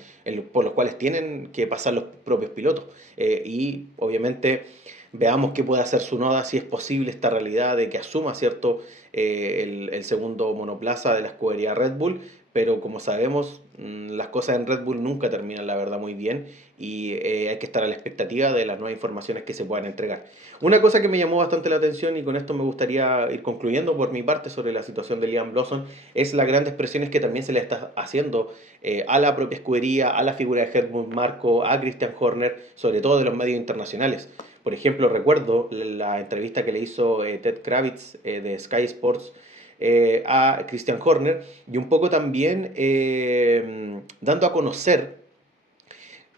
por los cuales tienen que pasar los propios pilotos. Y obviamente veamos qué puede hacer Tsunoda, si es posible esta realidad de que asuma, ¿cierto?, el segundo monoplaza de la escudería Red Bull, pero como sabemos, las cosas en Red Bull nunca terminan, la verdad, muy bien y hay que estar a la expectativa de las nuevas informaciones que se puedan entregar. Una cosa que me llamó bastante la atención y con esto me gustaría ir concluyendo por mi parte sobre la situación de Liam Lawson es las grandes presiones que también se le está haciendo a la propia escudería, a la figura de Helmut Marko, a Christian Horner, sobre todo de los medios internacionales. Por ejemplo, recuerdo la entrevista que le hizo Ted Kravitz de Sky Sports a Christian Horner y un poco también dando a conocer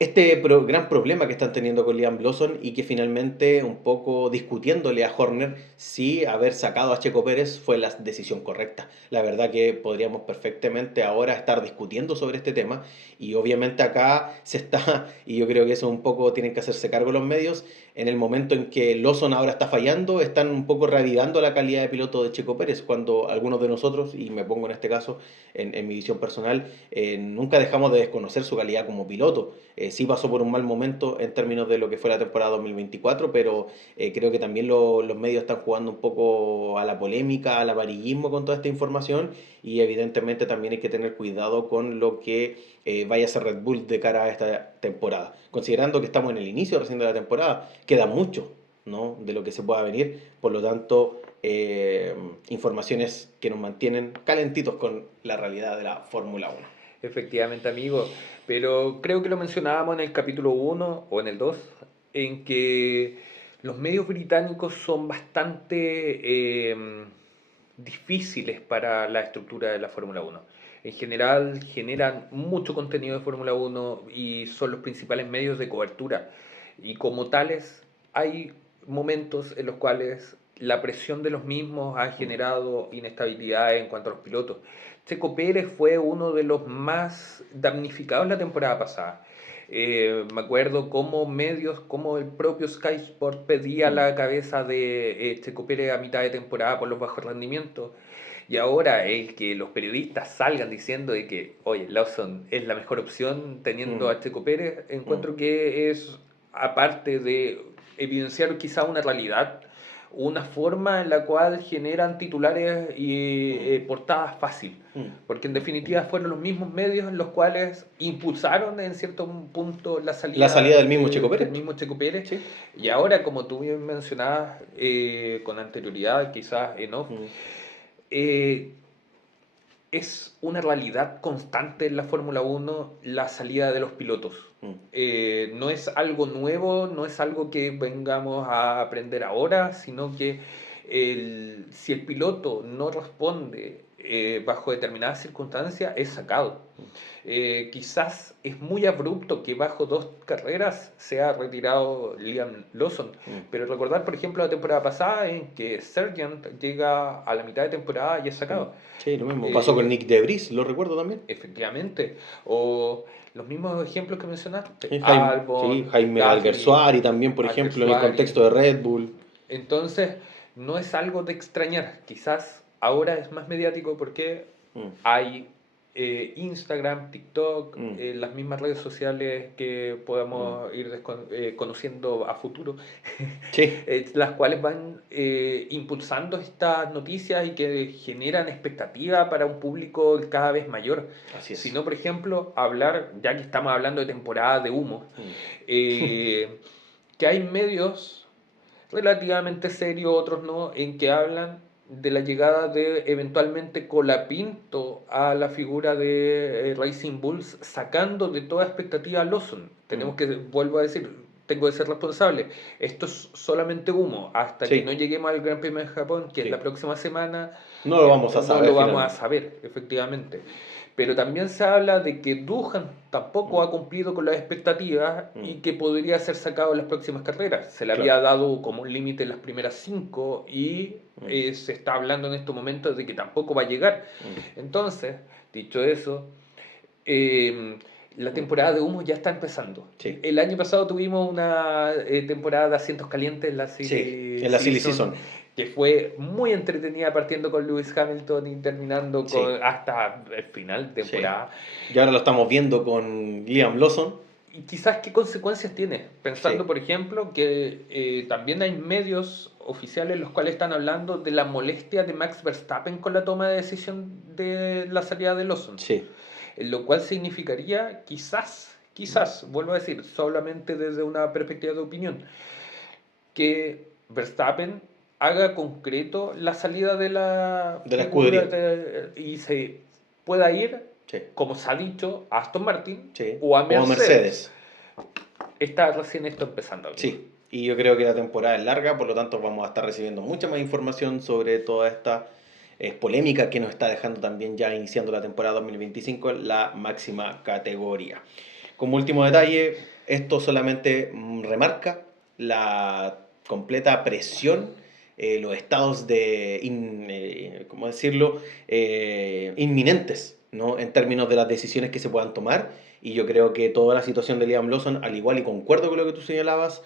gran problema que están teniendo con Liam Lawson y que finalmente un poco discutiéndole a Horner si haber sacado a Checo Pérez fue la decisión correcta. La verdad que podríamos perfectamente ahora estar discutiendo sobre este tema y obviamente acá se está, y yo creo que eso un poco tienen que hacerse cargo los medios, en el momento en que Lawson ahora está fallando, están un poco reavivando la calidad de piloto de Checo Pérez, cuando algunos de nosotros, y me pongo en este caso en mi visión personal, nunca dejamos de desconocer su calidad como piloto. Sí pasó por un mal momento en términos de lo que fue la temporada 2024, pero creo que también los medios están jugando un poco a la polémica, al amarillismo con toda esta información y evidentemente también hay que tener cuidado con lo que vaya a ser Red Bull de cara a esta temporada. Considerando que estamos en el inicio recién de la temporada, queda mucho, ¿no?, de lo que se pueda venir, por lo tanto, informaciones que nos mantienen calentitos con la realidad de la Fórmula 1. Efectivamente, amigo. Pero creo que lo mencionábamos en el capítulo uno o en el 2 en que los medios británicos son bastante difíciles para la estructura de la Fórmula Uno. En general generan mucho contenido de Fórmula Uno y son los principales medios de cobertura. Y como tales, hay momentos en los cuales la presión de los mismos ha generado inestabilidad en cuanto a los pilotos. Checo Pérez fue uno de los más damnificados la temporada pasada. Me acuerdo cómo medios, como el propio Sky Sport pedía la cabeza de Checo Pérez a mitad de temporada por los bajos rendimientos. Y ahora el que los periodistas salgan diciendo de que, oye, Lawson es la mejor opción teniendo a Checo Pérez, encuentro que es, aparte de evidenciar quizá una realidad, una forma en la cual generan titulares y portadas fácil, porque en definitiva fueron los mismos medios en los cuales impulsaron en cierto punto la La salida salida del mismo Checo del Pérez. mismo Checo Pérez, Sí. y ahora, como tú bien mencionabas con anterioridad, quizás en off, eh, es una realidad constante en la Fórmula Uno la salida de los pilotos. No es algo nuevo, no es algo que vengamos a aprender ahora, sino que si el piloto no responde bajo determinadas circunstancias, es sacado. Quizás es muy abrupto que bajo 2 carreras se ha retirado Liam Lawson, pero recordar, por ejemplo, la temporada pasada en que Sargent llega a la mitad de temporada y es sacado. Sí, lo mismo. Pasó con Nick Debris, lo recuerdo también. Efectivamente. O los mismos ejemplos que mencionaste. Sí, Albon, Jaime Gasly, Alguersuari también, por ejemplo, en el Alguersuari. contexto de Red Bull. Entonces, no es algo de extrañar. Quizás ahora es más mediático porque Mm, hay Instagram, TikTok, las mismas redes sociales que podamos ir conociendo a futuro, Sí, las cuales van impulsando estas noticias y que generan expectativa para un público cada vez mayor. así Si es. no, por ejemplo, hablar, ya que estamos hablando de temporada de humo, eh, que hay medios relativamente serios, otros no, en que hablan de la llegada de eventualmente Colapinto a la figura de Racing Bulls, sacando de toda expectativa a Lawson. Tenemos que, vuelvo a decir, tengo que ser responsable. Esto es solamente humo. Hasta que no Sí, lleguemos al Gran Premio de Japón, que es la sí. próxima semana, No lo vamos a no saber lo vamos a finalmente. saber, efectivamente. Pero también se habla de que Duhan tampoco ha cumplido con las expectativas y Mm, que podría ser sacado en las próximas carreras. Se le había claro. dado como un límite en las primeras 5 y Mm, se está hablando en estos momentos de que tampoco va a llegar. mm, Entonces, dicho eso, la mm. temporada de humo ya está empezando. Sí, El año pasado tuvimos una temporada de asientos calientes, la sí, Silly en la Silly Season, Season. que fue muy entretenida, partiendo con Lewis Hamilton y terminando Sí, con, hasta el final de sí. temporada. Y ahora lo estamos viendo con Liam Lawson. Y quizás qué consecuencias tiene, pensando Sí, por ejemplo que también hay medios oficiales los cuales están hablando de la molestia de Max Verstappen con la toma de decisión de la salida de Lawson, sí. lo cual significaría quizás, vuelvo a decir, solamente desde una perspectiva de opinión, que Verstappen haga concreto la salida de la De la figura escudería. y se pueda ir, Sí, como se ha dicho, a Aston Martin sí. o a O a Mercedes. Mercedes. Está recién esto empezando, amigo. Sí. Y yo creo que la temporada es larga, por lo tanto vamos a estar recibiendo mucha más información sobre toda esta polémica que nos está dejando también ya iniciando la temporada 2025 en la máxima categoría. Como último detalle, esto solamente remarca la completa presión, los estados de, ¿cómo decirlo?, inminentes, ¿no? En términos de las decisiones que se puedan tomar. Y yo creo que toda la situación de Liam Lawson, al igual y concuerdo con lo que tú señalabas,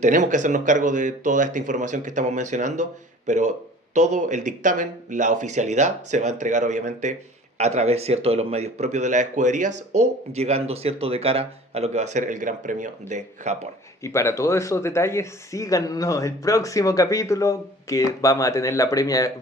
tenemos que hacernos cargo de toda esta información que estamos mencionando, pero todo el dictamen, la oficialidad, se va a entregar obviamente a través, cierto, de los medios propios de las escuderías o llegando, cierto, de cara a lo que va a ser el Gran Premio de Japón. Y para todos esos detalles, síganos el próximo capítulo, que vamos a tener la previa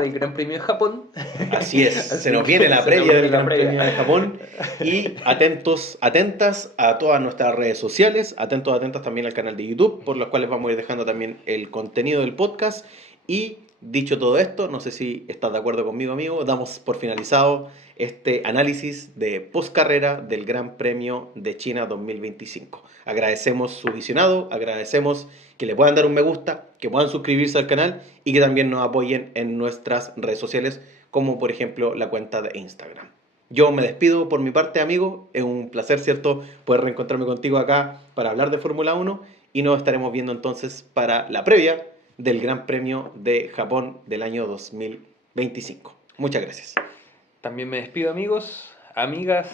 del Gran Premio de Japón. Así es, se Así nos viene que la se nos previa viene del la Gran previa. Premio de Japón y atentos, atentas a todas nuestras redes sociales, atentos, atentas también al canal de YouTube, por los cuales vamos a ir dejando también el contenido del podcast. Y dicho todo esto, no sé si estás de acuerdo conmigo, amigo, damos por finalizado este análisis de postcarrera del Gran Premio de China 2025. Agradecemos su visionado, agradecemos que le puedan dar un me gusta, que puedan suscribirse al canal y que también nos apoyen en nuestras redes sociales, como por ejemplo la cuenta de Instagram. Yo me despido por mi parte, amigo. Es un placer, ¿cierto?, poder reencontrarme contigo acá para hablar de Fórmula 1 y nos estaremos viendo entonces para la previa del Gran Premio de Japón del año 2025. Muchas gracias. También me despido, amigos, amigas,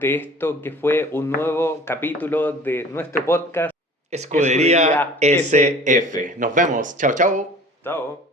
de esto que fue un nuevo capítulo de nuestro podcast Escudería Escudería SF. SF. Nos vemos. Chao, chao. Chao.